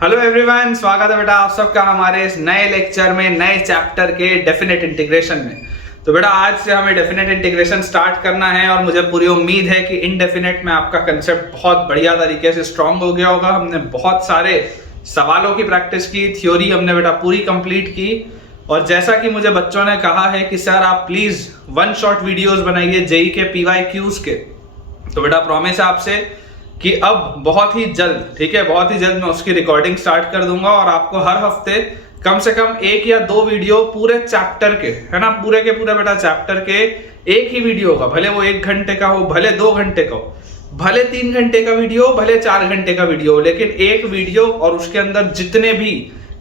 Hello everyone, स्वागत है बेटा आप सबका हमारे इस नए लेक्चर में, नए चैप्टर के डेफिनेट इंटीग्रेशन में। तो बेटा आज से हमें डेफिनेट इंटीग्रेशन स्टार्ट करना है और मुझे पूरी उम्मीद है कि इनडेफिनेट में आपका कंसेप्ट बहुत बढ़िया तरीके से स्ट्रांग हो गया होगा। हमने बहुत सारे सवालों की प्रैक्टिस की, थ्योरी हमने बेटा पूरी कंप्लीट की। और जैसा कि मुझे बच्चों ने कहा है कि सर आप प्लीज वन शॉट वीडियोस बनाइए जेई के PYQs के, तो बेटा प्रॉमिस है आपसे कि अब बहुत ही जल्द, ठीक है, बहुत ही जल्द मैं उसकी रिकॉर्डिंग स्टार्ट कर दूंगा और आपको हर हफ्ते कम से कम 1 या 2 वीडियो पूरे चैप्टर के, है ना, पूरे के पूरे बेटा चैप्टर के एक ही वीडियो का, भले वो 1 घंटे का हो, भले 2 घंटे का हो, भले 3 घंटे का वीडियो, भले 4 घंटे का वीडियो, लेकिन एक वीडियो और उसके अंदर जितने भी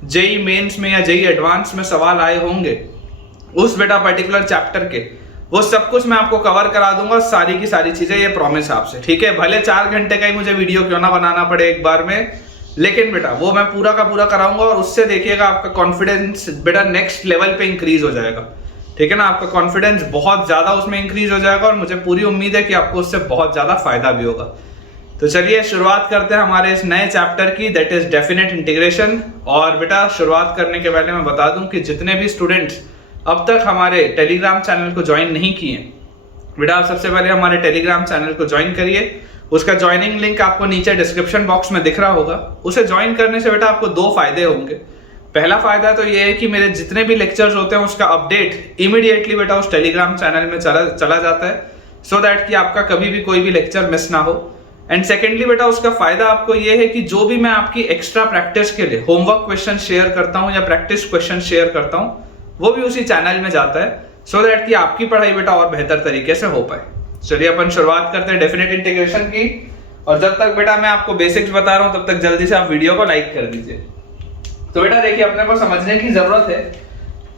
जेई मेंस में या जेई एडवांस में सवाल आए होंगे उस बेटा पर्टिकुलर चैप्टर के, वो सब कुछ मैं आपको कवर करा दूंगा, सारी की सारी चीजें, ये प्रॉमिस आपसे, ठीक है। भले 4 घंटे का ही मुझे वीडियो क्यों ना बनाना पड़े एक बार में, लेकिन बेटा वो मैं पूरा का पूरा कराऊंगा और उससे देखिएगा आपका कॉन्फिडेंस बेटा नेक्स्ट लेवल पे इंक्रीज हो जाएगा, ठीक है ना। आपका कॉन्फिडेंस बहुत ज्यादा उसमें इंक्रीज हो जाएगा और मुझे पूरी उम्मीद है कि आपको उससे बहुत ज्यादा फायदा भी होगा। तो चलिए शुरुआत करते हैं हमारे इस नए चैप्टर की, दैट इज डेफिनेट इंटीग्रेशन। और बेटा शुरुआत करने के पहले मैं बता दूं कि जितने भी स्टूडेंट्स अब तक हमारे टेलीग्राम चैनल को ज्वाइन नहीं किए, बेटा आप सबसे पहले हमारे टेलीग्राम चैनल को ज्वाइन करिए। उसका ज्वाइनिंग लिंक आपको नीचे डिस्क्रिप्शन बॉक्स में दिख रहा होगा। उसे ज्वाइन करने से बेटा आपको 2 फायदे होंगे। पहला फायदा तो ये है कि मेरे जितने भी लेक्चर्स होते हैं उसका अपडेट इमीडिएटली बेटा उस टेलीग्राम चैनल में चला जाता है, सो दैट कि आपका कभी भी कोई भी लेक्चर मिस ना हो। एंड सेकेंडली बेटा उसका फायदा आपको ये है कि जो भी मैं आपकी एक्स्ट्रा प्रैक्टिस के लिए होमवर्क क्वेश्चन शेयर करता हूँ या प्रैक्टिस क्वेश्चन शेयर करता हूँ, वो भी उसी चैनल में जाता है, सो दैट कि आपकी पढ़ाई बेटा और बेहतर तरीके से हो पाए। चलिए अपन शुरुआत करते हैं डेफिनेट इंटीग्रेशन की। और जब तक बेटा मैं आपको बेसिक्स बता रहा हूं तब तक जल्दी से आप वीडियो को लाइक कर दीजिए। तो बेटा देखिए, अपने को समझने की जरूरत है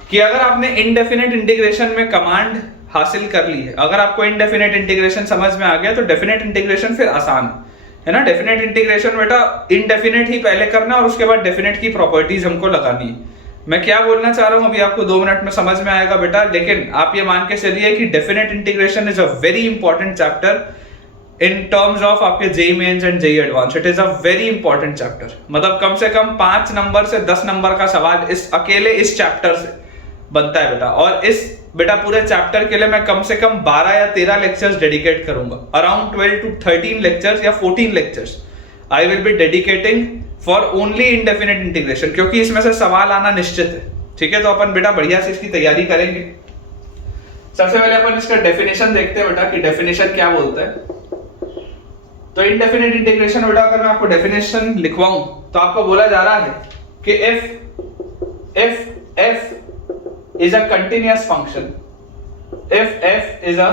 कि अगर आपने इनडेफिनेट इंटीग्रेशन में कमांड हासिल कर ली है, अगर आपको इनडेफिनेट इंटीग्रेशन समझ में आ गया तो डेफिनेट इंटीग्रेशन फिर आसान है ना। डेफिनेट इंटीग्रेशन बेटा इनडेफिनेट ही पहले करना और उसके बाद डेफिनेट की प्रॉपर्टीज हमको लगानी है। मैं क्या बोलना चाह रहा हूं अभी आपको 2 मिनट में समझ में आएगा बेटा, लेकिन आप ये मान के चलिए कि definite integration is a very important chapter in terms of आपके JEE mains and JEE advance. It is a very important chapter, मतलब कम से कम 5 नंबर से 10 नंबर का सवाल इस चैप्टर से बनता है बेटा। और इस बेटा पूरे चैप्टर के लिए मैं कम से कम 12 या 13 लेक्चर्स डेडिकेट करूंगा, अराउंड 12 to 13 लेक्चर्स या 14 lectures I will be dedicating for only indefinite integration, क्योंकि इसमें से सवाल आना निश्चित है, ठीक है। तो अपन बेटा बढ़िया से इसकी तैयारी करेंगे। सबसे पहले अपन इसका डेफिनेशन देखते हैं बेटा कि डेफिनेशन क्या बोलता है। तो इनडेफिनेट इंटीग्रेशन बेटा अगर मैं आपको डेफिनेशन लिखवाऊं तो आपको बोला जा रहा है कि if f is a continuous function, if f is a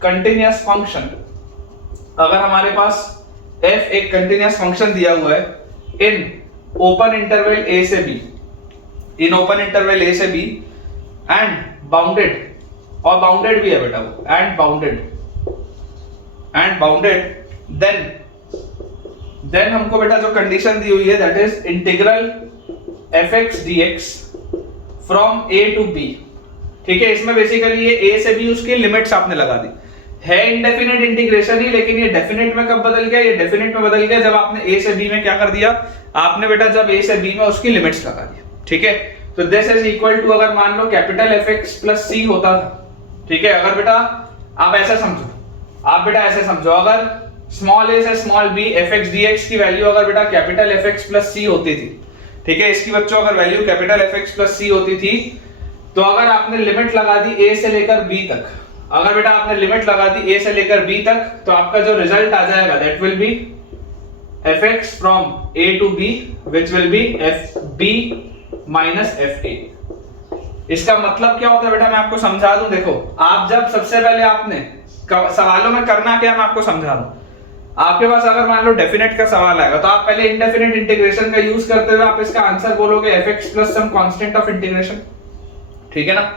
continuous function, अगर हमारे पास f एक कंटिन्यूअस फंक्शन दिया हुआ है इन ओपन इंटरवल a से b, in open interval a से b एंड बाउंडेड, और बाउंडेड भी है बेटा वो, एंड बाउंडेड, देन हमको बेटा जो कंडीशन दी हुई है that is integral fx dx from a to b, ठीक है। इसमें बेसिकली ये a से b उसकी लिमिट्स आपने लगा दी है, इनडेफिनेट इंटीग्रेशन ही, लेकिन ये डेफिनेट में कब बदल गया, ये डेफिनेट में बदल गया जब आपने a से b में क्या कर दिया, आपने बेटा जब a से b में उसकी लिमिट्स लगा दी, ठीक है। तो दिस इज इक्वल टू, अगर मान लो कैपिटल fx प्लस c होता था, ठीक है। अगर बेटा आप ऐसा समझो, अगर स्मॉल a से स्मॉल b fx dx की वैल्यू अगर बेटा कैपिटल fx प्लस c होती थी, ठीक है, इसकी बच्चों अगर value capital fx plus c होती थी, तो अगर आपने लिमिट लगा दी a से लेकर b तक, अगर बेटा आपने लिमिट लगा दी a से लेकर b तक, तो आपका जो रिजल्ट आ जाएगा that will be fx from a to b which will be fb minus fa। इसका मतलब क्या होता है बेटा मैं आपको समझा दूं। देखो, आप जब सबसे पहले आपने सवालों में करना क्या मैं आपको समझा दूं। आपके पास अगर मान लो डेफिनेट का सवाल आएगा तो आप पहले इनडेफिनेट इंटीग्रेशन का यूज करते हुए आप इसका आंसर बोलोगे fx plus some constant of integration, ठीक है ना।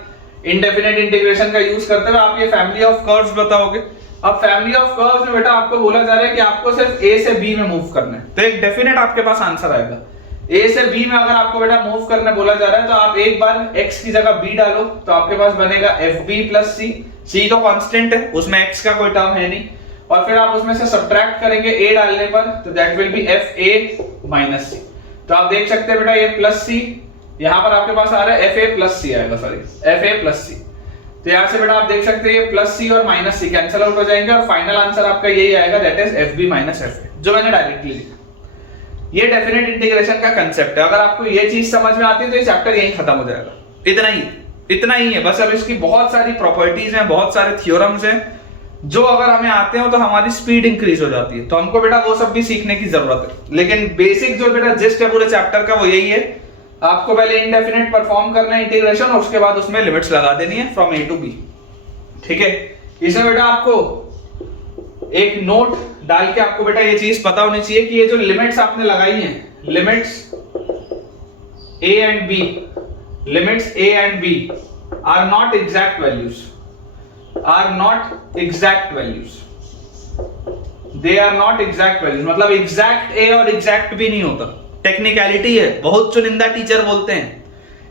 इनडेफिनेट इंटीग्रेशन का यूज करते हुए आप ये फैमिली ऑफ कर्व्स बताओगे। अब फैमिली ऑफ कर्व्स में बेटा आपको बोला जा रहा है कि आपको सिर्फ a से b में मूव करना है, तो एक डेफिनेट आपके पास आंसर आएगा। a से b में अगर आपको बेटा मूव करने बोला जा रहा है तो आप एक बार x की जगह b डालो, तो आपके पास बनेगा fb प्लस c तो कांस्टेंट है, उसमें x का कोई टर्म है नहीं, और फिर आप उसमें से सब्ट्रैक्ट करेंगे a डालने पर, तो that will B fa minus c। तो आप देख सकते हैं बेटा ये प्लस सी, यहाँ पर आपके पास आ रहा है एफ ए प्लस सी आएगा, सॉरी एफ ए प्लस सी। तो यहाँ से बेटा आप देख सकते हैं ये प्लस सी और माइनस सी कैंसिल आउट हो जाएंगे और फाइनल आंसर आपका यही आएगा, that is F B minus F A, जो मैंने डायरेक्टली लिखा। ये डेफिनेट इंटीग्रेशन का कंसेप्ट है। अगर आपको ये चीज समझ में आती है तो ये चैप्टर यहीं खत्म हो जाएगा। इतना ही है बस। अब इसकी बहुत सारी प्रॉपर्टीज हैं, बहुत सारे थ्योरम्स हैं, जो अगर हमें आते हो तो हमारी स्पीड इंक्रीज हो जाती है। तो हमको बेटा वो सब भी सीखने की जरूरत है, लेकिन बेसिक जो बेटा जिस्ट है पूरे चैप्टर का वो यही है। आपको पहले इंडेफिनिट परफॉर्म करना है इंटीग्रेशन, और उसके बाद उसमें लिमिट्स लगा देनी है फ्रॉम ए टू बी। ठीक है, इसमें बेटा आपको एक नोट डाल के आपको बेटा ये चीज पता होनी चाहिए कि ये जो लिमिट्स आपने लगाई हैं, limits A and B, limits A and B are not exact values, are not exact values, they are not exact values. मतलब एग्जैक्ट ए और एग्जैक्ट बी नहीं होता, टेक्निकलिटी है। बहुत चुनिंदा टीचर बोलते हैं,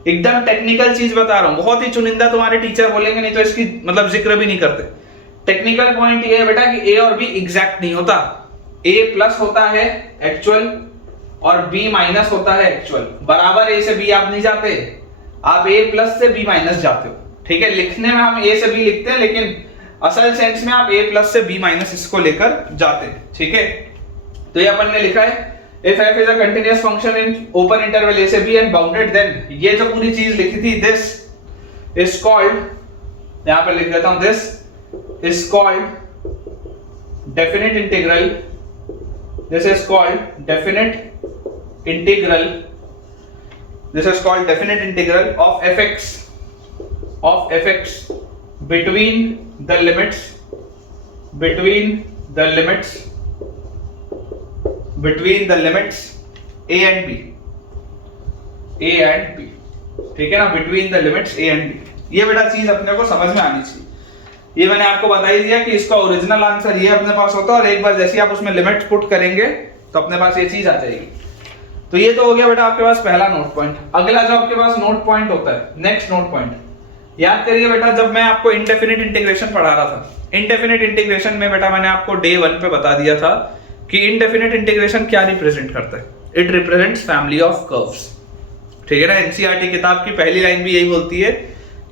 एकदम टेक्निकल चीज बता रहा हूं, बहुत ही चुनिंदा तुम्हारे टीचर बोलेंगे, नहीं तो इसकी मतलब जिक्र भी नहीं करते। टेक्निकल पॉइंट ये है बेटा कि ए और बी एग्जैक्ट नहीं होता। ए प्लस होता है एक्चुअल और बी माइनस होता है एक्चुअल। बराबर ए से बी आप नहीं जाते, आप ए प्लस से बी माइनस जाते हो। ठीक है, लिखने में हम ए से बी लिखते हैं, लेकिन असल सेंस में आप ए प्लस से बी माइनस इसको लेकर जाते हैं। ठीक है, तो ये अपन ने लिखा है if f is a continuous function in open interval a से b and bounded, then ये जो पूरी चीज लिखी थी this is called, यहां पे लिख देता हूं, this is called definite integral, this is called definite integral, this is called definite integral of fx between the limits a and b, ठीक है ना, between the limits a and b। ये बेटा चीज अपने को समझ में आनी चाहिए। ये मैंने आपको बता ही दिया कि इसका ओरिजिनल आंसर ये अपने पास होता है, और एक बार जैसे आप उसमें लिमिट्स पुट करेंगे तो अपने पास ये चीज आ जाएगी। तो ये तो हो गया बेटा आपके पास पहला नोट पॉइंट। अगला जो आपके पास नोट पॉइंट होता है, नेक्स्ट नोट पॉइंट, याद करिए बेटा, जब मैं आपको इनडेफिनिट इंटीग्रेशन पढ़ा रहा था, इनडेफिनिट इंटीग्रेशन में बेटा मैंने आपको डे 1 पे बता दिया था कि इनडेफिनिट इंटीग्रेशन क्या रिप्रेजेंट करता है। It represents family of curves. ठीक है ना, एनसीईआरटी किताब की पहली लाइन भी यही बोलती है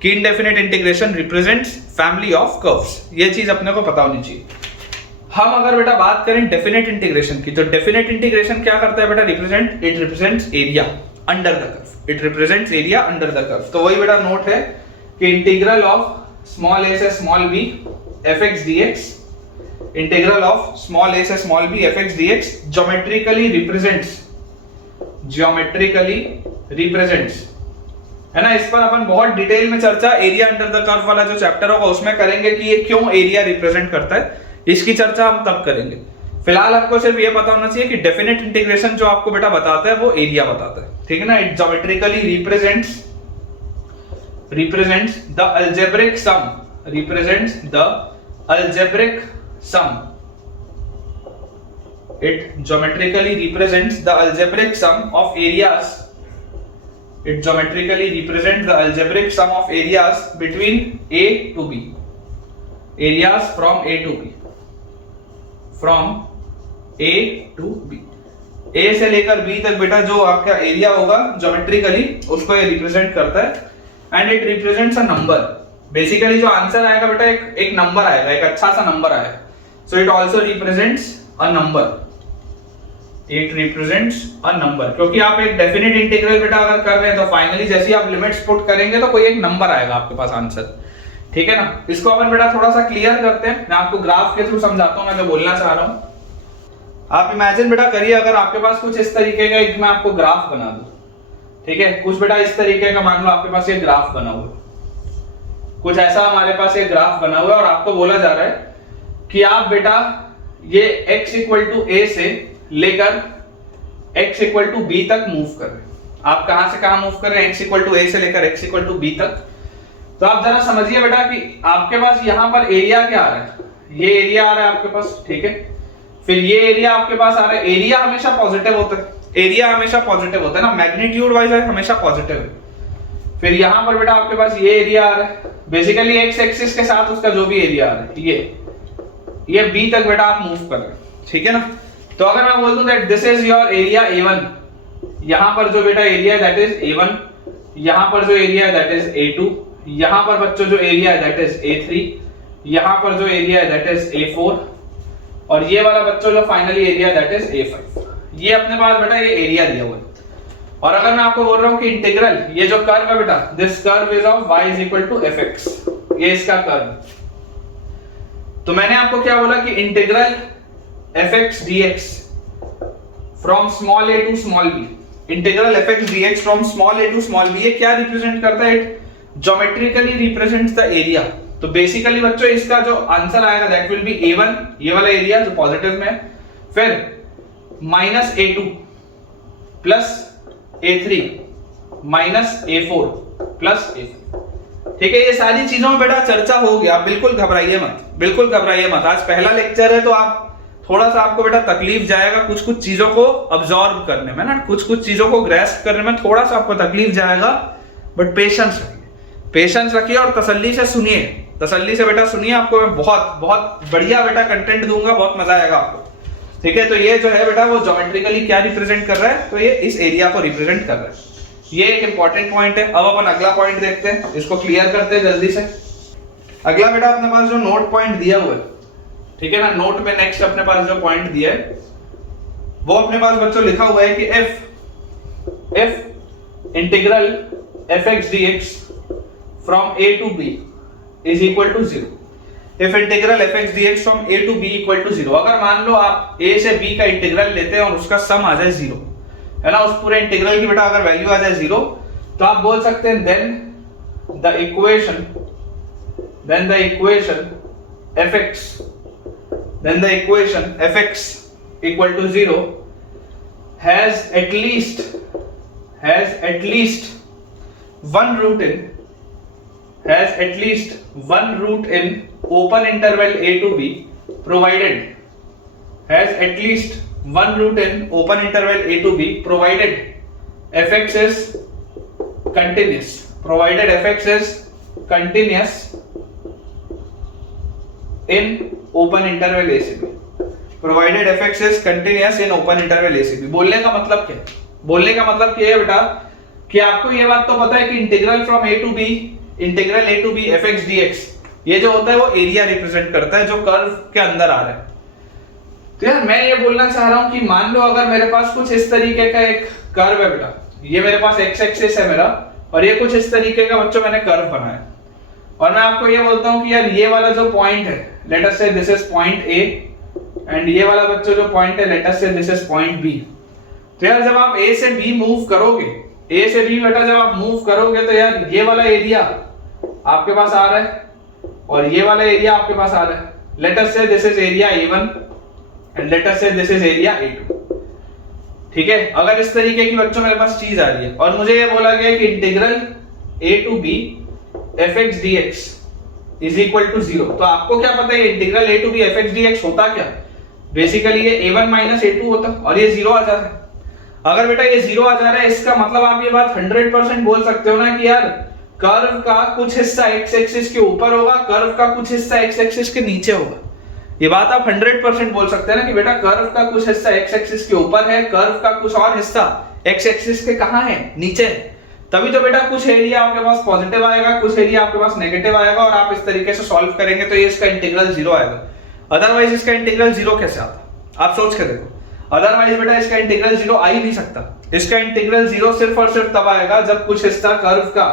कि indefinite integration represents family of curves. ये चीज अपने को पता होनी चाहिए। हम अगर बेटा बात करें डेफिनेट इंटीग्रेशन की, तो डेफिनेट इंटीग्रेशन क्या करता है बेटा, it represents area under the curve, it represents area under the curve. तो वही बेटा नोट है कि इंटीग्रल ऑफ स्मॉल ए से small B fx dx, integral of small A से small B fx dx geometrically represents, है ना। इस पर अपन बहुत डिटेल में चर्चा एरिया अंडर द कर्व वाला जो चैप्टर होगा उसमें करेंगे कि ये क्यों एरिया रिप्रेजेंट करता है, इसकी चर्चा हम तब करेंगे। फिलहाल आपको सिर्फ ये पता होना चाहिए कि डेफिनेट इंटीग्रेशन जो आपको बेटा बताता है वो एरिया बताता है। ठीक है ना, it geometrically represents the algebraic sum, represents the algebraic sum, it geometrically represents the algebraic sum of areas, it geometrically represents the algebraic sum of areas between a to b, areas from a to b, from a to b, a से लेकर b तक बेटा जो आपका area होगा geometrically उसको ये represent करता है। And it represents a number. Basically जो आंसर आएगा बेटा एक नंबर आएगा, एक अच्छा सा नंबर आएगा। So it also represents a number, it represents a number, क्योंकि आप एक डेफिनेट इंटीग्रल बेटा अगर कर रहे हैं तो फाइनली जैसे आप लिमिट्स पुट करेंगे तो कोई एक नंबर आएगा आपके पास आंसर। ठीक है ना, इसको अपन बेटा थोड़ा सा क्लियर करते हैं। मैं आपको ग्राफ के थ्रू समझाता हूं मैं जो बोलना चाह रहा हूं। आप इमेजिन बेटा करिए अगर आपके पास कुछ इस तरीके का एक मैं आपको ग्राफ बना दूं। ठीक है, कुछ बेटा इस तरीके का मान लो आपके पास एक ग्राफ बना हुआ है, कुछ ऐसा हमारे पास एक ग्राफ बना हुआ है, और आपको बोला जा रहा है कि आप बेटा ये x इक्वल टू a से लेकर x इक्वल टू b तक मूव कर रहे हैं। आप कहां से कहां मूव कर रहे हैं, x इक्वल टू a से लेकर x इक्वल टू b तक। तो आप जरा समझिए बेटा कि आपके पास यहां पर एरिया क्या आ रहा है, ये एरिया आ रहा है आपके पास। ठीक है, फिर ये एरिया आपके पास आ रहा है। एरिया हमेशा पॉजिटिव होता है, एरिया हमेशा पॉजिटिव होता है ना, मैग्नीट्यूड वाइज हमेशा पॉजिटिव है। फिर यहां पर बेटा आपके पास ये एरिया आ रहा है, बेसिकली एक्स एक्सिस के साथ उसका जो भी एरिया आ रहा है ये बी तक बेटा आप मूव कर रहे हैं। ठीक है ना, तो अगर मैं बोल दूं that this is your area A1, यहाँ पर जो बेटा एरिया है दैट इज A1, यहाँ पर जो एरिया है दैट इज A2, यहाँ पर बच्चों जो एरिया है दैट इज A3, यहाँ पर जो एरिया है दैट इज A4, और ये वाला बच्चों जो finally area that is A5। ये अपने पास बेटा ये एरिया दिया हुआ है। और अगर मैं आपको बोल रहा हूँ कि इंटीग्रल, ये जो कर्व है बेटा, this curve is of y is equal to fx, ये इसका कर्व, तो मैंने आपको क्या बोला कि integral fx dx from small a to small b, integral fx dx from small a to small b, ये क्या रिप्रेजेंट करता है? It geometrically represents the area. तो बेसिकली बच्चों इसका जो आंसर आएगा दैट विल बी A1, ये वाला एरिया जो पॉजिटिव में है, फिर minus A2 plus A3 minus A4 plus A5। ठीक है, ये सारी चीजों में बेटा चर्चा होगी, आप बिल्कुल घबराइए मत, बिल्कुल घबराइए मत। आज पहला लेक्चर है तो आप थोड़ा सा आपको बेटा तकलीफ जाएगा कुछ कुछ चीजों को ऑब्जॉर्व करने में ना, कुछ कुछ चीजों को ग्रैस्प करने में थोड़ा सा आपको तकलीफ जाएगा, बट पेशेंस रखिए, पेशेंस रखिए और तसल्ली से सुनिए, तसल्ली से बेटा सुनिए। आपको मैं बहुत बहुत बढ़िया बेटा कंटेंट दूंगा, बहुत मजा आएगा आपको। ठीक है, तो ये जो है बेटा वो ज्योमेट्रिकली क्या रिप्रेजेंट कर रहा है? तो ये इस एरिया को रिप्रेजेंट कर रहा है। ये एक इंपॉर्टेंट पॉइंट है। अब अपन अगला पॉइंट देखते हैं, इसको क्लियर करते हैं जल्दी से। अगला बेटा अपने पास जो नोट पॉइंट दिया हुआ है, ठीक है ना, नोट में नेक्स्ट अपने पास जो पॉइंट दिया है वो अपने पास बच्चों लिखा हुआ है कि if integral fx dx from a to b is equal to 0, if integral fx dx from a to b equal to 0, अगर मान लो आप a से b का इंटीग्रल लेते हैं और उसका सम आ जाए 0, है ना, उस पूरे इंटीग्रल की बेटा अगर वैल्यू आ जाए 0, तो आप बोल सकते हैं then the equation fx equal to 0 has at least one root in open interval a to b provided fx is continuous, in open interval a से b, provided fx is continuous in open interval a से b। बोलने का मतलब क्या है? बोलने का मतलब क्या है बेटा कि आपको ये बात तो पता है कि integral from a to b fx dx, ये जो होता है वो एरिया रिप्रेजेंट करता है जो कर्व के अंदर आ रहा है। तो यार मैं ये बोलना चाह रहा हूं कि मान लो अगर मेरे पास कुछ इस तरीके का एक कर्व है बेटा, ये मेरे पास x एक्सिस है मेरा, और ये कुछ इस तरीके का बच्चों मैंने कर्व बनाया, और मैं आपको ये बोलता हूं कि यार ये वाला जो पॉइंट है, लेट अस से this is point A, and ये वाला बच्चों जो पॉइंट है लेट अस से दिस इज पॉइंट B। तो यार जब आप A से B मूव करोगे, A से B बेटा जब आप मूव करोगे, तो यार ये वाला एरिया आपके पास आ रहा है और ये वाला एरिया आपके पास आ रहा है। लेट अस से this is area A1 and let us से दिस इज एरिया A2। ठीक है, अगर इस तरीके की बच्चों मेरे पास चीज आ रही है और मुझे ये बोला गया कि integral a to b fx dx is equal to 0, तो आपको क्या पता है integral a to b fx dx होता क्या? बेसिकली ये a1 माइनस a2 होता और ये 0 आ जा रहा है। अगर बेटा ये 0 आ जा रहा है, इसका मतलब आप ये बात 100% बोल सकते हो ना कि यार कर्व का कुछ हिस्सा x एक्सिस के ऊपर होगा, कर्व का कुछ हिस्सा x एक्सिस के नीचे होगा। ये बात आप 100% बोल सकते हैं ना कि बेटा कर्व का कुछ हिस्सा x एक्सिस के ऊपर है, कर्व का कुछ और हिस्सा x एक्सिस के कहां है? नीचे है। तभी तो बेटा कुछ एरिया आपके पास पॉजिटिव आएगा, कुछ एरिया आपके पास नेगेटिव आएगा, और आप इस तरीके से सॉल्व करेंगे तो ये इसका इंटीग्रल 0 आएगा। अदरवाइज इसका इंटीग्रल 0 कैसे आता? आप सोच के देखो, अदरवाइज बेटा इसका इंटीग्रल 0 आ ही नहीं सकता। इसका इंटीग्रल 0 सिर्फ और सिर्फ तब आएगा जब कुछ हिस्सा कर्व का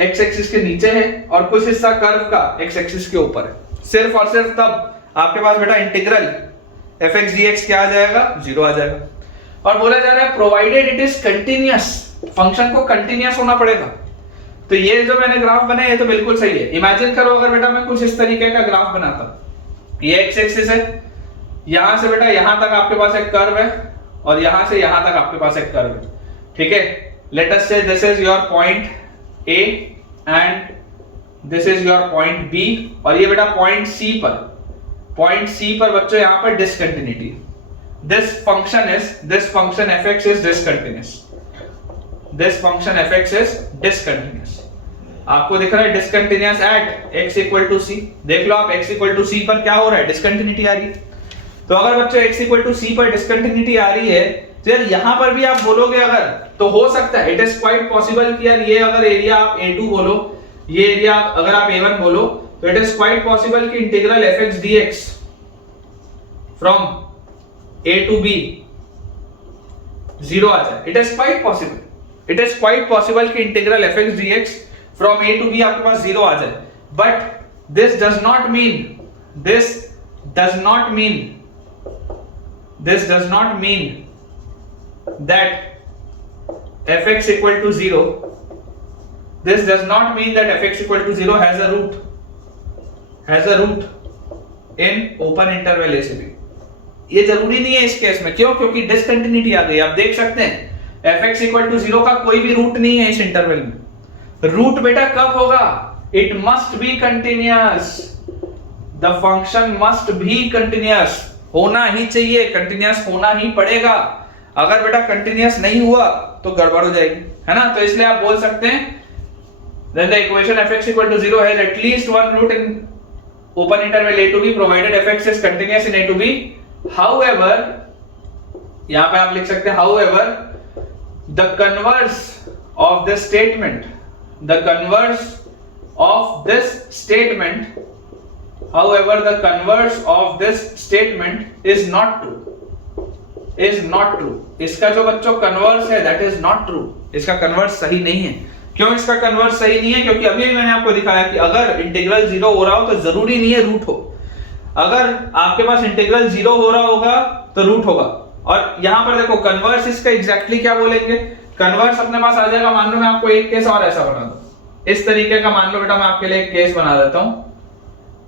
x एक्सिस के नीचे है और कुछ हिस्सा कर्व का x एक्सिस के ऊपर है। सिर्फ और सिर्फ तब आपके पास बेटा इंटीग्रल fx dx क्या आ जाएगा? 0 आ जाएगा। और बोला जा रहा है provided it is continuous, function को कंटिन्यूअस होना पड़ेगा। तो ये जो मैंने ग्राफ बनाया ये तो बिल्कुल सही है। इमेजिन करो अगर बेटा मैं कुछ इस तरीके का ग्राफ बनाता, ये x एक्सिस है, यहां से बेटा यहां तक आपके पास एक कर्व है और यहां से यहां तक आपके पास एक कर्व है। ठीक है, लेट अस से this is your point A and this is your point B, और ये बेटा पॉइंट C पर बच्चों यहां पर discontinuity, this function fx is discontinuous, आपको दिख रहा है discontinuous at x equal to c। देख लो आप x इक्वल टू c पर क्या हो रहा है? डिसकंटिन्यूटी आ रही है। तो अगर बच्चों x इक्वल टू c पर डिसकंटिन्यूटी आ रही है, तो यार यहां पर भी आप बोलोगे अगर, तो हो सकता है, इट इज क्वाइट पॉसिबल कि यार ये अगर एरिया आप A2 बोलो, ये एरिया अगर आप A1 बोलो, तो इट इज क्वाइट पॉसिबल कि integral fx dx from A to B 0 आ जाए। It is quite possible, it is quite possible कि integral fx dx from A to B आपके पास 0 आ जाए, but this does not mean that fx equal to 0. This does not mean that fx equal to 0 has a root in open interval a से b. ये जरूरी नहीं है इस केस में, क्यों? क्योंकि डिसकंटिन्यूटी आ गई। आप देख सकते हैं fx equal to 0 का कोई भी रूट नहीं है इस इंटरवल में। रूट बेटा कब होगा? It must be continuous. The function must be continuous. होना ही चाहिए, कंटिन्यूअस होना ही पड़ेगा। अगर बेटा कंटिन्यूअस नहीं हुआ तो गड़बड़ हो जाएगी, है ना? तो इसलिए आप बोल सकते हैं then the equation fx equal to 0 has at least one root in open interval a to b provided fx is continuous in a to b. However, यहां पे आप लिख सकते हैं however the converse of this statement, the converse of this statement, however the converse of this statement is not true, is not true. इसका जो बच्चों converse है that is not true, इसका कन्वर्स सही नहीं है। क्यों इसका कन्वर्स सही नहीं है? क्योंकि अभी मैंने आपको दिखाया कि अगर इंटीग्रल 0 हो रहा हो तो जरूरी नहीं है रूट हो। अगर आपके पास इंटीग्रल 0 हो रहा होगा तो रूट होगा। और यहां पर देखो कन्वर्स इसका एग्जैक्टली क्या बोलेंगे? कन्वर्स अपने पास आ जाएगा, मान लो मैं आपको एक केस और ऐसा बना दूं, इस तरीके का मान लो बेटा मैं आपके लिए एक केस बना देता हूं,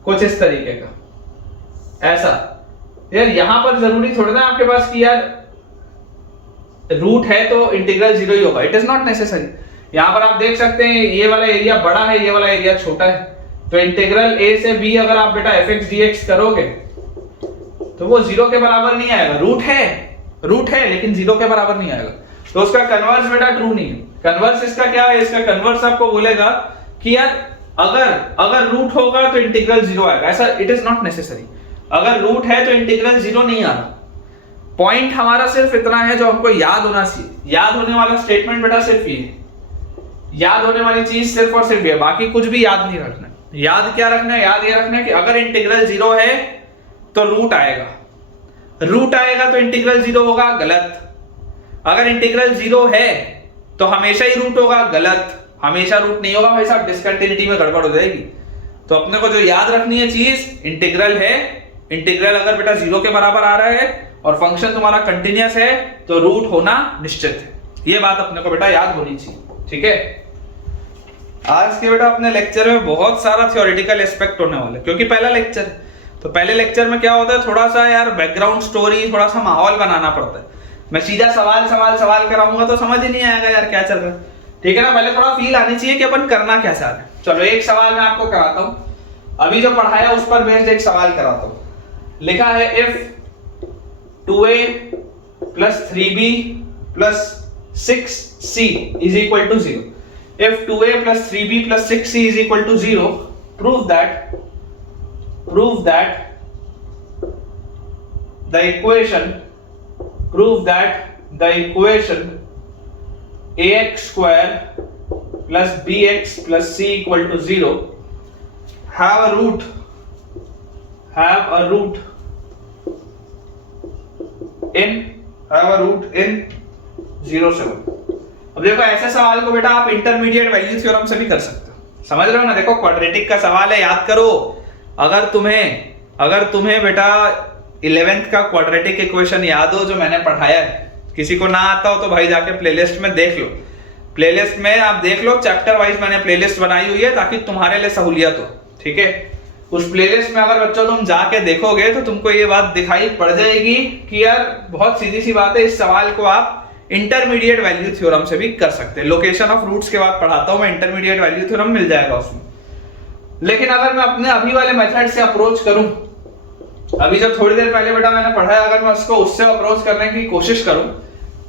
कुछ इस तरीके का, ऐसा। यार यहां पर जरूरी थोड़ा ना आपके पास कि यार रूट है तो इंटीग्रल 0 ही होगा, इट इज नॉट नेसेसरी। यहां पर आप देख सकते हैं ये वाला एरिया बड़ा है, ये वाला एरिया छोटा है, तो इंटीग्रल a से b अगर आप बेटा fx dx करोगे तो वो 0 के बराबर नहीं आएगा। रूट है लेकिन 0 के बराबर नहीं आएगा, तो उसका कन्वर्स बेटा ट्रू नहीं है। कन्वर्स इसका क्या है? इसका कन्वर्स आपको बोलेगा कि यार अगर रूट होगा तो इंटीग्रल 0 आएगा, ऐसा इट इज नॉट नेसेसरी। अगर रूट है तो इंटीग्रल 0 नहीं आ रहा। पॉइंट हमारा सिर्फ इतना है जो हमको याद होना चाहिए। याद होने वाला स्टेटमेंट बेटा सिर्फ ये है, याद होने वाली चीज सिर्फ और सिर्फ ये, बाकी कुछ भी याद नहीं रखना। याद क्या रखना है? याद ये रखना है कि अगर इंटीग्रल 0 है तो रूट आएगा, रूट आएगा तो इंटीग्रल 0 होगा, गलत। अगर इंटीग्रल 0 है तो हमेशा ही रूट होगा, गलत। हमेशा रूट नहीं होगा भाई साहब, डिसकंटिन्यूटी में गड़बड़ हो जाएगी। तो अपने को जो याद रखनी है चीज, इंटीग्रल है, इंटीग्रल अगर बेटा 0 के बराबर आ रहा है और फंक्शन तुम्हारा कंटिन्यूअस है तो रूट होना निश्चित है। ये बात अपने को बेटा याद होनी चाहिए, ठीक है। आज के बेटा अपने लेक्चर में बहुत सारा थ्योरेटिकल एस्पेक्ट होने वाला है, क्योंकि पहला लेक्चर है। तो पहले लेक्चर में क्या होता है, थोड़ा सा यार बैकग्राउंड स्टोरी, थोड़ा सा माहौल बनाना पड़ता है। मैं सीधा सवाल कराऊंगा तो समझ ही नहीं आएगा यार क्या चल रहा है, ठीक है ना। पहले थोड़ा फील आनी चाहिए कि अपन करना क्या चाह रहे हैं। चलो एक सवाल मैं आपको कराता हूं, अभी जो पढ़ाया उस पर बेस्ड एक सवाल कराता हूं। लिखा है if 2a plus 3b plus 6c is equal to 0. If 2a plus 3b plus 6c is equal to 0, prove that the equation ax square plus bx plus c equal to 0 have a root in 0 से 1। अब देखो ऐसे सवाल को बेटा आप intermediate value theorem से भी कर सकते हो, समझ रहे हो ना। देखो क्वाड्रेटिक का सवाल है, याद करो। अगर तुम्हें बेटा 11th का क्वाड्रेटिक इक्वेशन याद हो जो मैंने पढ़ाया है, किसी को ना आता हो तो भाई जाके प्लेलिस्ट में देख लो। प्लेलिस्ट में आप देख लो, चैप्टर वाइज मैंने प्लेलिस्ट बनाई हुई है ताकि तुम्हारे लिए सहूलियत हो, ठीक है। उस प्लेलिस्ट में अगर बच्चों तुम जाके देखोगे तो तुमको ये बात दिखाई पड़ जाएगी कि यार बहुत सीधी सी बात है, इस सवाल को आप इंटरमीडिएट वैल्यू थ्योरम से भी कर सकते हैं। लोकेशन ऑफ रूट्स के बाद पढ़ाता हूं मैं, इंटरमीडिएट वैल्यू थ्योरम मिल जाएगा उसमें। लेकिन अगर मैं अपने अभी वाले मेथड से अप्रोच करूं, अभी जो थोड़ी देर पहले बेटा मैंने पढ़ा है, अगर मैं उसको उससे अप्रोच करने की कोशिश करूं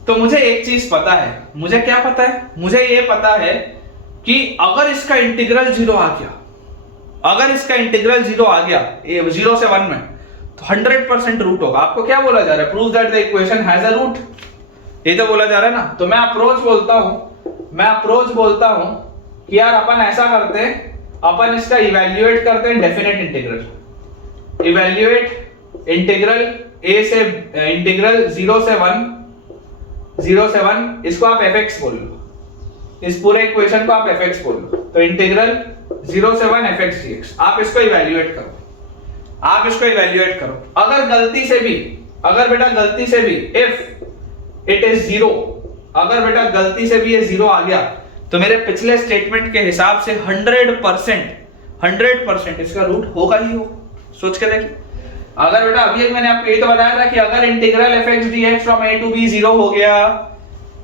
तो मुझे एक चीज पता है। मुझे क्या पता है? मुझे ये पता है कि अगर इसका इंटीग्रल 0 आ गया, अगर इसका इंटीग्रल 0 आ गया 0 से 1 में, तो 100% रूट होगा। आपको क्या बोला जा रहा है? Prove that the equation has a root. ये तो बोला जा रहा है ना। तो मैं अप्रोच बोलता हूं कि यार अपन ऐसा करते हैं, अपन इसका इवैल्यूएट करते हैं डेफिनेट इंटीग्रल। इवैल्यूएट इंटीग्रल ए से इंटीग्रल 0 से 1 इसको आप fx बोल लो, इस पूरे इक्वेशन को आप fx बोल लो। तो इंटीग्रल 0 से 1 fx dx, आप इसको इवैल्यूएट करो, अगर बेटा गलती से भी इफ इट इज 0, अगर बेटा गलती से भी ये 0 आ गया तो मेरे पिछले स्टेटमेंट के हिसाब से 100% इसका रूट होगा ही होगा। सोच के देखिए, अगर बेटा अभी मैंने आपको ये तो बताया था कि अगर integral fx dx from a to b 0 हो गया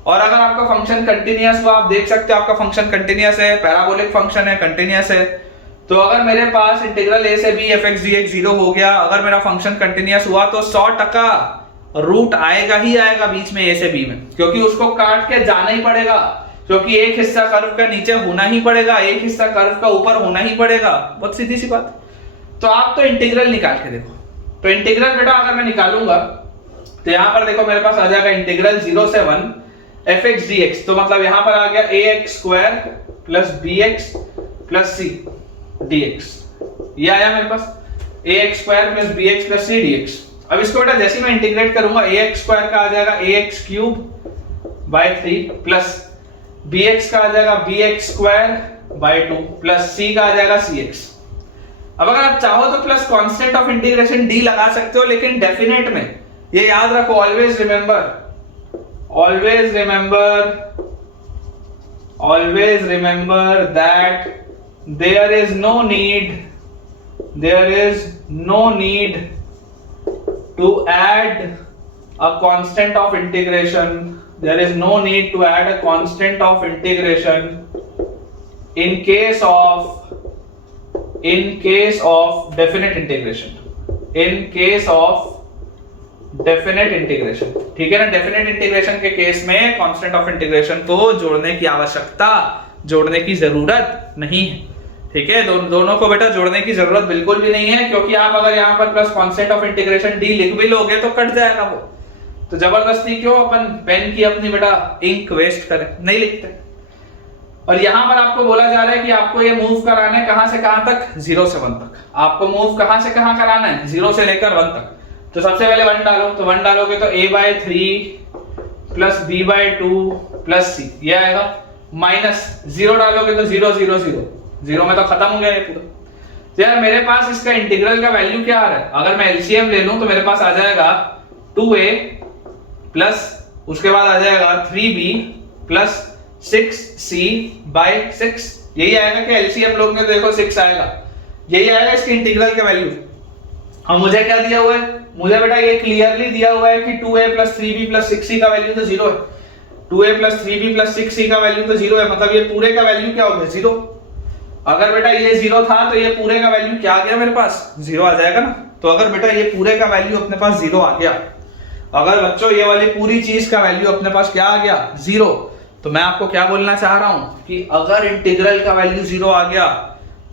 और अगर आपका फंक्शन कंटिन्यूअस हुआ, आप देख सकते हो आपका फंक्शन कंटिन्यूअस है, पैराबोलिक फंक्शन है, कंटिन्यूअस है, तो अगर मेरे पास इंटीग्रल a से b fx dx 0 हो गया, अगर मेरा फंक्शन कंटिन्यूअस हुआ तो 100% रूट आएगा ही आएगा बीच में a से b में, क्योंकि उसको काट के जाना ही पड़ेगा, क्योंकि एक हिस्सा कर्व का नीचे होना ही पड़ेगा, एक हिस्सा कर्व का ऊपर होना ही पड़ेगा। बहुत सीधी सी बात। तो आप तो इंटीग्रल निकाल के देखो। तो इंटीग्रल बेटा अगर मैं निकालूंगा तो यहां पर देखो मेरे पास आ जाएगा इंटीग्रल 0 से 1 fx dx, तो मतलब यहां पर आ गया ax square plus bx plus c dx, ये आया मेरे पास ax square plus bx plus c dx। अब इसको बेटा जैसे मैं इंटीग्रेट करूंगा ax स्क्वायर का आ जाएगा ax cube by 3 plus bx का आ जाएगा bx square by 2 plus c का आ जाएगा cx। अब अगर आप चाहो तो plus constant of integration d लगा सकते हो, लेकिन डेफिनेट में ये याद रखो, always remember that there is no need to add a constant of integration, in case of definite integration, ठीक है ना। डेफिनेट इंटीग्रेशन के केस में कांस्टेंट ऑफ इंटीग्रेशन को जोड़ने की जरूरत नहीं है, ठीक है। दोनों को बेटा जोड़ने की जरूरत बिल्कुल भी नहीं है, क्योंकि आप अगर यहाँ पर plus constant of integration d लिख भी लोगे तो कट जाएगा वो, तो जबरदस्ती क्यों अपन पेन की अपनी बेटा इंक वेस्ट करें, नहीं लिखते। और यहां पर आपको बोला जा रहा है कि आपको ये मूव कराना है कहां से कहां तक, 0 से 1 तक। आपको मूव कहां से कहां कराना है, 0 से लेकर 1 तक। तो सबसे पहले 1 डालो, तो 1 डालोगे तो a/3 plus b/2 plus c, ये आएगा। माइनस 0 डालोगे तो 0 0 0 0 में तो खत्म हो गया ये पूरा। तो यार मेरे पास इसका इंटीग्रल का वैल्यू क्या आ रहा है, अगर मैं एलसीएम ले लूं तो मेरे पास आ जाएगा 2a प्लस उसके बाद आ जाएगा 3b प्लस 6c बाय 6, यही आएगा कि एलसीएम लोगे तो देखो 6 आएगा, यही आएगा इसके इंटीग्रल का वैल्यू। और मुझे क्या दिया हुआ है, मुझे बेटा ये क्लियरली दिया हुआ है कि 2a plus 3b plus 6c का वैल्यू तो 0 है। 2a plus 3b plus 6c का वैल्यू तो 0 है, मतलब ये पूरे का वैल्यू क्या हो गया, 0। अगर बेटा ये 0 था तो ये पूरे का वैल्यू क्या आ गया मेरे पास, 0 आ जाएगा ना। तो अगर बेटा ये पूरे का वैल्यू अपने पास 0 आ गया, अगर बच्चों ये वाली पूरी चीज का वैल्यू अपने पास क्या आ गया, 0, तो मैं आपको क्या बोलना चाह रहा हूं कि अगर इंटीग्रल का वैल्यू 0 आ गया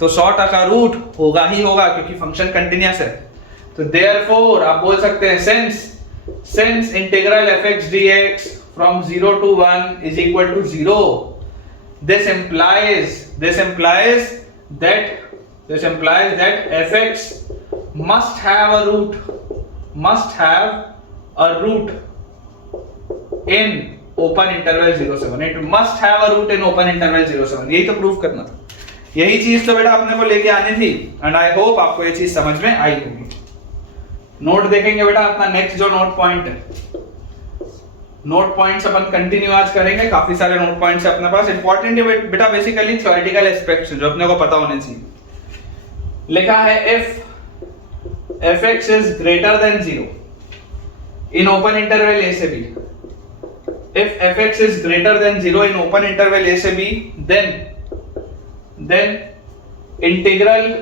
तो 100% रूट होगा ही होगा, क्योंकि फंक्शन कंटिन्यूअस है। तो देयरफॉर आप बोल सकते हैं since integral fx dx from 0 to 1 is equal to 0, this implies that fx must have a root in open interval 0 से 1, it must have a root in open interval 0 से 1, यही तो प्रूफ करना था, यही चीज तो बेटा अपने को लेके आनी थी। एंड आई होप आपको ये चीज समझ में आई होगी। नोट देखेंगे बेटा अपना नेक्स्ट जो नोट पॉइंट है, नोट पॉइंट्स अपन कंटिन्यू आज करेंगे, काफी सारे नोट पॉइंट्स है अपने पास। इंपॉर्टेंट है बेटा बेसिकली थ्योरेटिकल एस्पेक्ट्स जो अपने को पता होने चाहिए। लिखा है if fx is greater than 0 in open interval a से b, if fx is greater than 0 in open interval a से b, then integral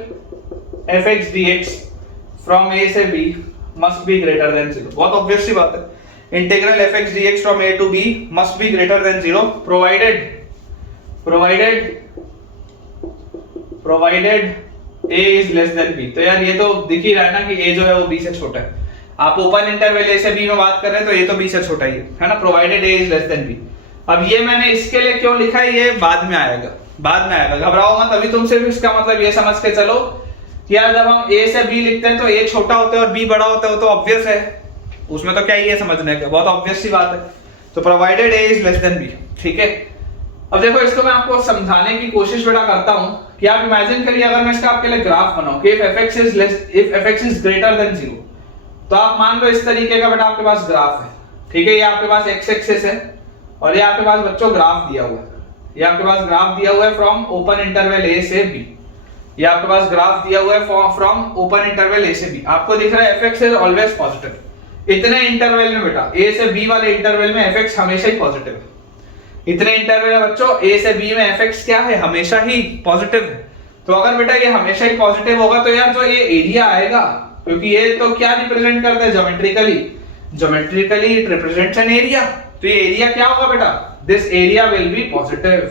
fx dx from a से b must be greater than 0। बहुत obvious सी बात है, integral fx dx from a to b must be greater than 0 provided a is less than b। तो यार ये तो दिख ही रहा है ना कि a जो है वो b से छोटा है। आप ओपन इंटरवल ए से बी में बात कर रहे हैं तो ये तो बी से छोटा ही है ना, provided A is less than B. अब ये मैंने इसके लिए क्यों लिखा है ये बाद में आएगा, बाद में आएगा, घबराओ मत। अभी तुम सिर्फ इसका मतलब ये समझ के चलो कि यार जब हम ए से बी लिखते हैं तो ए छोटा होता है और बी बड़ा होता है, वो तो ऑब्वियस है, उसमें तो क्या ही है समझने का, बहुत ऑब्वियस सी बात है। तो provided A is less than B, ठीक है। अब देखो इसको मैं आपको समझाने की कोशिश बेटा करता हूं कि आप इमेजिन करिए अगर मैं इसका आपके लिए ग्राफ बनाऊं कि if fx is greater than 0, तो आप मान लो इस तरीके का बेटा आपके पास ग्राफ है, ठीक है। ये आपके पास x एक्सिस है और ये आपके पास बच्चों ग्राफ दिया हुआ है, ये आपके पास ग्राफ दिया हुआ है फ्रॉम ओपन इंटरवल a से b, ये आपके पास ग्राफ दिया हुआ है फ्रॉम ओपन इंटरवल a से b। आपको दिख रहा है fx इज ऑलवेज पॉजिटिव। इतने इंटरवल में बेटा a से b वाले इंटरवल में fx हमेशा ही पॉजिटिव है। इतने इंटरवल में बच्चों a से b में fx क्या है, हमेशा ही पॉजिटिव है। तो अगर बेटा ये हमेशा ही पॉजिटिव होगा तो यार जो ये एरिया आएगा, क्योंकि ये तो क्या रिप्रेजेंट करता है geometrically it represents an area, तो ये एरिया क्या होगा बेटा, this area will be positive.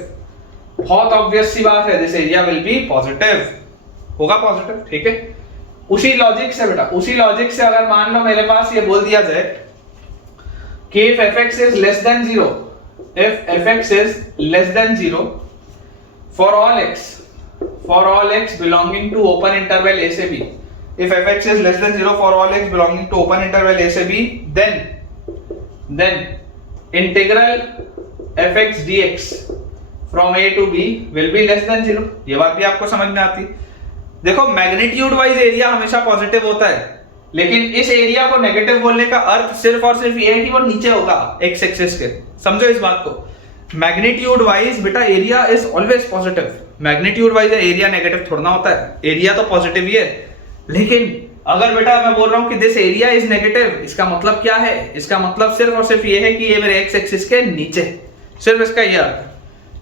बहुत ऑब्वियस सी बात है, this area will be positive, होगा पॉजिटिव, ठीक है। उसी लॉजिक से बेटा, उसी लॉजिक से अगर मान लो मेरे पास ये बोल दिया जाए कि if fx is less than 0, if fx is less than 0 for all x belonging to open interval a से b, if fx is less than 0 for all x belonging to open interval a से b, then integral fx dx from a to b will be less than 0। ये बात भी आपको समझ में आती। देखो मैग्नीट्यूड वाइज एरिया हमेशा पॉजिटिव होता है, लेकिन इस एरिया को नेगेटिव बोलने का अर्थ सिर्फ और सिर्फ ये है कि वो नीचे होगा एक्स एक्सिस के, समझो इस बात को। मैग्नीट्यूड वाइज बेटा area is always positive, magnitude wise area negative थोड़ा ना होता है, एरिया तो पॉजिटिव ही है। लेकिन अगर बेटा मैं बोल रहा हूं कि दिस एरिया इज नेगेटिव, इसका मतलब क्या है, इसका मतलब सिर्फ और सिर्फ ये है कि ये मेरे एक्स एक्सिस के नीचे, सिर्फ इसका ये अर्थ है।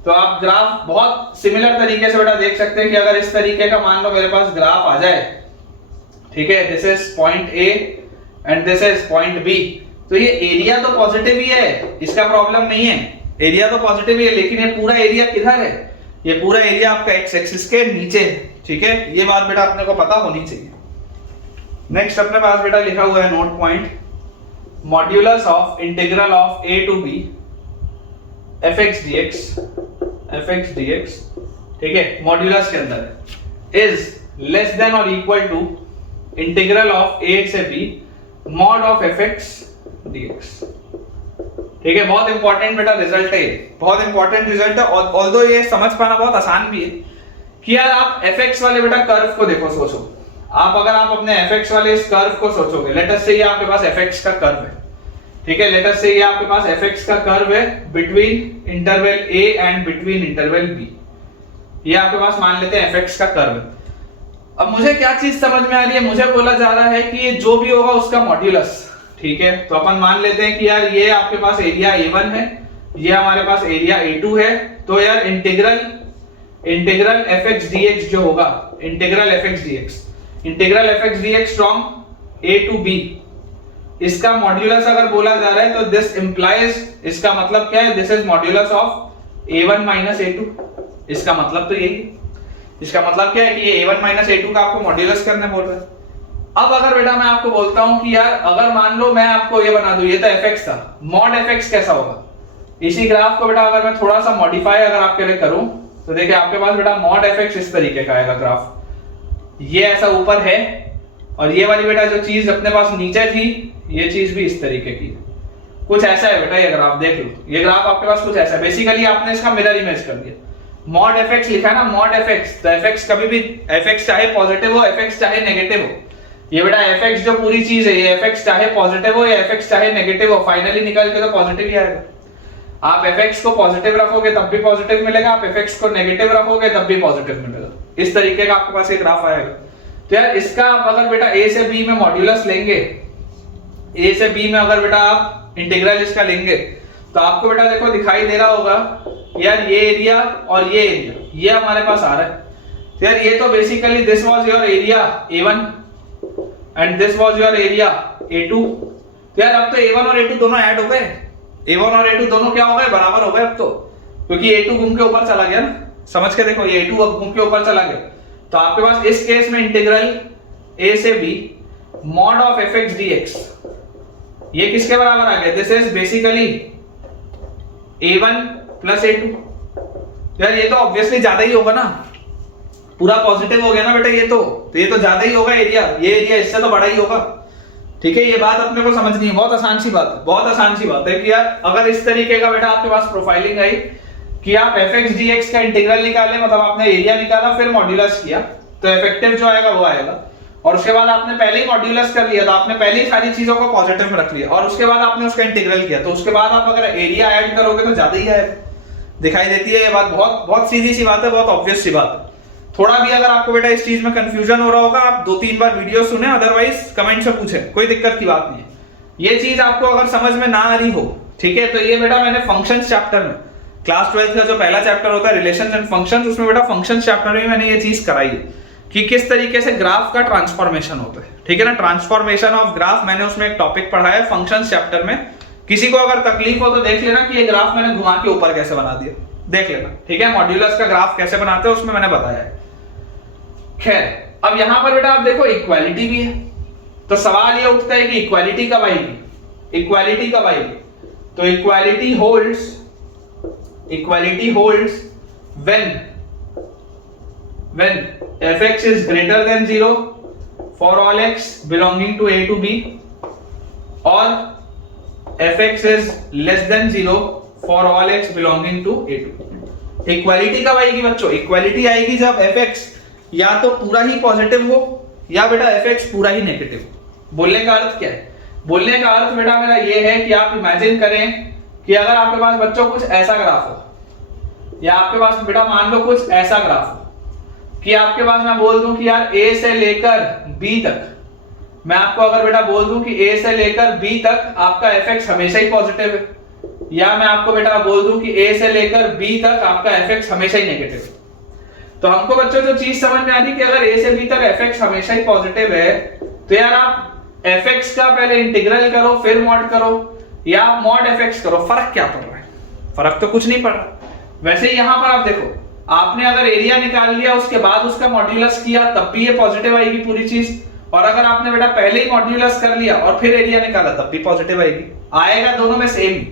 तो आप ग्राफ बहुत सिमिलर तरीके से बेटा देख सकते हैं कि अगर इस तरीके का मान लो मेरे पास ग्राफ आ जाए, ठीक है, this is point A and this is point B, तो ये एरिया तो पॉजिटिव ही है, इसका प्रॉब्लम नहीं है, एरिया तो पॉजिटिव ही है, लेकिन ये पूरा एरिया किधर है, ये पूरा एरिया आपका एक्स एक्सिस के नीचे है, ठीक है। ये बात बेटा अपने को पता होनी चाहिए। नेक्स्ट अपने पास बेटा लिखा हुआ है note point, modulus of integral of a to b fx dx, ठीक है, मॉड्यूलस के अंदर इज लेस देन और equal to integral of a से b mod of fx dx, ठीक है। बहुत इंपॉर्टेंट बेटा रिजल्ट है, बहुत इंपॉर्टेंट रिजल्ट है। ऑल्दो ये समझ पाना बहुत आसान भी है कि यार आप fx वाले बेटा कर्व को देखो, सोचो आप, अगर आप अपने fx वाले इस कर्व को सोचोगे, लेट अस से ये आपके पास fx का कर्व है, ठीक है, लेट अस से ये आपके पास fx का कर्व है between interval a and between interval b, ये आपके पास मान लेते हैं fx का कर्व है। अब मुझे क्या चीज समझ में आ रही है, मुझे बोला जा रहा है कि ये जो भी होगा उसका मॉड्यूलस, ठीक है। तो अपन मान लेते हैं कि यार ये आपके पास एरिया a1 है, ये हमारे पास एरिया a2 है, तो यार इंटीग्रल fx dx जो होगा, integral fx dx from a to b, इसका मॉड्यूलस अगर बोला जा रहा है तो दिस इंप्लाइज, इसका मतलब क्या है, this is modulus of a1 minus a2, इसका मतलब तो यही है, इसका मतलब क्या है कि ये a1 माइनस a2 का आपको मॉड्यूलस करने बोल रहा है। अब अगर बेटा मैं आपको बोलता हूं कि यार अगर मान लो मैं आपको ये बना दूं, ये तो fx था, मॉड fx कैसा होगा, इसी ग्राफ को बेटा अगर मैं थोड़ा सा मॉडिफाई अगर आपके लिए करूं तो देखिए आपके पास बेटा मॉड fx इस तरीके का आएगा ग्राफ, ये ऐसा ऊपर है और ये वाली बेटा जो चीज अपने पास नीचे थी ये चीज भी इस तरीके की, कुछ ऐसा है बेटा। ये ग्राफ देख लो, ये ग्राफ आपके पास कुछ ऐसा है, बेसिकली आपने इसका मिरर इमेज कर दिया। मॉड fx लिखा है ना, मॉड fx, तो fx कभी भी, fx चाहे पॉजिटिव हो fx चाहे नेगेटिव हो, ये बेटा fx जो पूरी चीज है ये fx चाहे पॉजिटिव हो या fx चाहे नेगेटिव हो, फाइनली निकल के तो पॉजिटिव ही आएगा। आप fx को पॉजिटिव रखोगे तब भी पॉजिटिव मिलेगा, आप fx को नेगेटिव रखोगे तब भी पॉजिटिव मिलेगा, इस तरीके का आपके पास ये ग्राफ आएगा। तो यार इसका अगर बेटा a से b में मॉड्यूलस लेंगे, a से b में अगर बेटा आप इंटीग्रल इसका लेंगे तो आपको बेटा देखो दिखाई दे रहा होगा यार ये एरिया और ये एरिया, ये हमारे पास आ रहा है। तो यार ये तो basically this was your area a1 and this was your area a2। तो यार अब तो a1 और a2 दोनों ऐड हो गए, a1 और a2 दोनों क्या हो गए, बराबर हो गए अब तो, क्योंकि a2 घूम के ऊपर चला गया ना, समझ के देखो ये a2 घूम के ऊपर चला गया। तो आपके पास इस केस में इंटीग्रल a से b mod of fx dx ये किसके बराबर आ गया? This is basically a1 plus a2। यार ये तो ऑब्वियसली ज्यादा ही होगा ना, पूरा पॉजिटिव हो गया ना बेटा ये तो ये तो ज्यादा ही होगा एरिया, ये एरिया इससे तो बड़ा ही होगा। ठीक है, ये बात अपने को समझनी है, बहुत आसान सी बात है, बहुत आसान सी बात है कि यार अगर इस तरीके का बेटा आपके पास प्रोफाइलिंग आई कि आप fx dx का इंटीग्रल निकाले, मतलब आपने एरिया निकाला फिर मॉड्यूलस किया, तो इफेक्टिव जो आएगा वो आएगा। और उसके बाद आपने पहले ही मॉड्यूलस कर लिया, तो आपने पहले ही सारी चीजों को पॉजिटिव में रख लिया, और उसके बाद आपने उसका इंटीग्रल किया, तो उसके बाद आप अगर एरिया ऐड करोगे तो ज्यादा ही आएगा। दिखाई देती है ये बात? बहुत बहुत सीधी सी बात है, बहुत ऑब्वियस सी बात है। थोड़ा भी अगर आपको बेटा इस चीज में कंफ्यूजन हो रहा होगा, आप 2-3 बार वीडियो सुने, अदरवाइज कमेंट से पूछे, कोई दिक्कत की बात नहीं है। ये चीज आपको अगर समझ में ना आ रही हो, ठीक है, तो ये बेटा मैंने फंक्शंस चैप्टर में, क्लास 12 का जो पहला चैप्टर होता है रिलेशंस एंड फंक्शंस, उसमें बेटा फंक्शंस चैप्टर में मैंने ये चीज कराई है कि किस तरीके से ग्राफ का ट्रांसफॉर्मेशन होता है। ठीक है ना, ट्रांसफॉर्मेशन ऑफ ग्राफ, मैंने उसमें एक टॉपिक पढ़ा है फंक्शंस चैप्टर में। किसी को अगर तकलीफ हो तो देख लेना कि ये ग्राफ मैंने घुमा के ऊपर कैसे बना दिया, देख लेना। ठीक है, मॉड्यूलस का ग्राफ कैसे बनाते हैं उसमें मैंने बताया है। खैर, अब यहां पर बेटा आप देखो इक्वालिटी भी है, तो सवाल ये उठता है कि इक्वालिटी कब आएगी, इक्वालिटी कब आएगी? तो equality holds when fx is greater than 0 for all x belonging to a to b or fx is less than 0 for all x belonging to a to b। Equality कब आएगी बच्चों? Equality आएगी जब fx या तो पूरा ही positive हो या बेटा fx पूरा ही नेगेटिव। बोलने का अर्थ क्या है? बोलने का अर्थ बेटा मेरा ये है कि आप इमेजिन करें कि अगर आपके पास बच्चों कुछ ऐसा ग्राफ हो, या आपके पास बेटा मान लो कुछ ऐसा ग्राफ हो कि आपके पास मैं बोल दूं कि यार a से लेकर b तक, मैं आपको अगर बेटा बोल दूं कि a से लेकर b तक आपका fx हमेशा ही पॉजिटिव है, या मैं आपको बेटा बोल दूं कि a से लेकर b तक आपका fx हमेशा ही नेगेटिव है, तो हमको बच्चों जो चीज समझ में आ रही कि अगर a से b तक fx हमेशा ही पॉजिटिव है, तो यार आप fx का पहले इंटीग्रल करो फिर मॉड करो, या आप मॉड fx करो, फर्क क्या पड़ रहा है? फर्क तो कुछ नहीं पड़ रहा। वैसे ही यहां पर आप देखो, आपने अगर एरिया निकाल लिया उसके बाद उसका मॉड्यूलस किया तब भी ये पॉजिटिव आएगी पूरी चीज, और अगर आपने बेटा पहले ही मॉड्यूलस कर लिया और फिर एरिया निकाला तब भी पॉजिटिव आएगी। आएगा दोनों में सेम ही,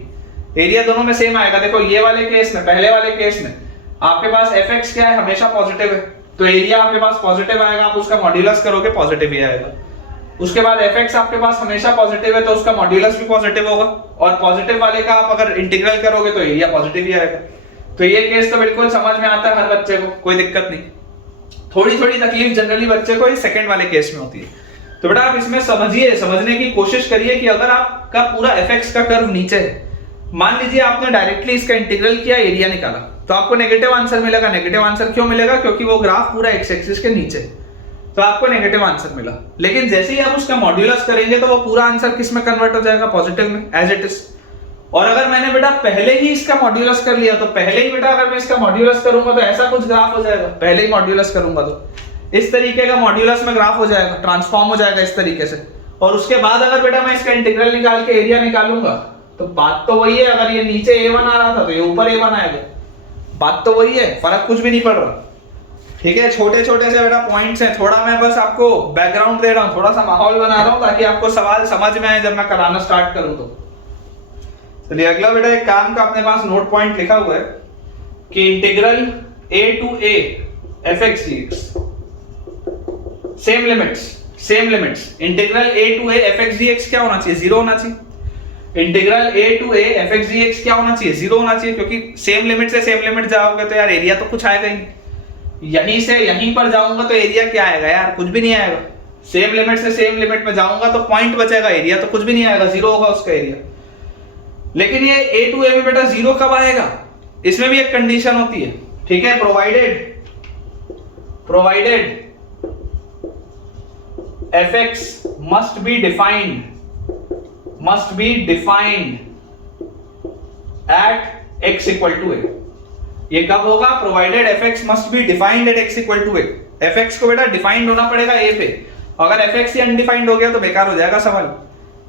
एरिया दोनों में सेम आएगा। देखो ये वाले केस में, पहले वाले केस में आपके पास fx क्या है? हमेशा पॉजिटिव है, तो एरिया आपके पास पॉजिटिव आएगा, आप उसका मॉड्यूलस करोगे पॉजिटिव ही आएगा। उसके बाद fx आपके पास हमेशा पॉजिटिव है तो उसका मॉड्यूलस भी पॉजिटिव होगा, और पॉजिटिव वाले का आप अगर इंटीग्रल करोगे तो एरिया पॉजिटिव ही आएगा। तो ये केस तो बिल्कुल समझ में आता है हर बच्चे को, कोई दिक्कत नहीं। थोड़ी थोड़ी तकलीफ जनरली बच्चे को इस सेकंड वाले केस में होती है। तो बेटा आप इसमें समझिए, समझने की कोशिश करिए कि अगर आपका पूरा fx का कर्व नीचे है, मान लीजिए आपने डायरेक्टली इसका इंटीग्रल किया, एरिया निकाला, तो आपको नेगेटिव आंसर मिलेगा। नेगेटिव आंसर क्यों मिलेगा? क्योंकि वो ग्राफ पूरा एक्स एक्सिस के नीचे, तो आपको नेगेटिव आंसर मिला। लेकिन जैसे ही आप उसका मॉड्यूलस करेंगे तो वो पूरा आंसर किस में कन्वर्ट हो जाएगा? पॉजिटिव में, एज इट इज। और अगर मैंने बेटा पहले ही इसका मॉड्यूलस कर लिया, तो पहले ही बेटा अगर मैं इसका मॉड्यूलस करूंगा तो ऐसा कुछ ग्राफ हो जाएगा, पहले ही मॉड्यूलस करूंगा तो इस तरीके का मॉड्यूलस में ग्राफ हो जाएगा, ट्रांसफॉर्म हो जाएगा इस तरीके से। और उसके बाद अगर बेटा मैं इसका इंटीग्रल निकाल के एरिया निकालूंगा, तो बात तो वही है, अगर ये नीचे a1 आ रहा था तो ये ऊपर a1 आएगा, बात तो वही है, फर्क कुछ भी नहीं पड़ रहा। ठीक है, छोटे छोटे से बेटा पॉइंट्स हैं, थोड़ा मैं बस आपको बैकग्राउंड दे रहा हूँ, थोड़ा सा माहौल बना रहा हूँ ताकि आपको सवाल समझ में आए जब मैं कराना स्टार्ट करूँ तो। चलिए अगला बेटा एक काम का अपने पास नोट पॉइंट लिखा हुआ है कि integral a to a fx dx, same limits, integral a to a fx dx क्या होना चाहिए? 0 होना चाहिए। Integral a to a fx dx क्या होना चाहिए? 0 होना चाहिए, क्योंकि सेम लिमिट से सेम लिमिट जाओगे तो यार एरिया तो कुछ आएगा ही। यहीं से यहीं पर जाऊंगा तो एरिया क्या आएगा यार? कुछ भी नहीं आएगा। सेम लिमिट से सेम लिमिट में जाऊंगा तो पॉइंट बचेगा, एरिया तो कुछ भी नहीं आएगा, 0 होगा उसका एरिया। लेकिन ये a to a में बेटा 0 कब आएगा? इसमें भी एक कंडीशन होती है। ठीक है, provided fx must be defined at x equal to a। ये कब होगा? Provided fx must be defined at x equal to a। fx को बेटा डिफाइंड होना पड़ेगा a पे, अगर fx ही अनडिफाइंड हो गया तो बेकार हो जाएगा सवाल।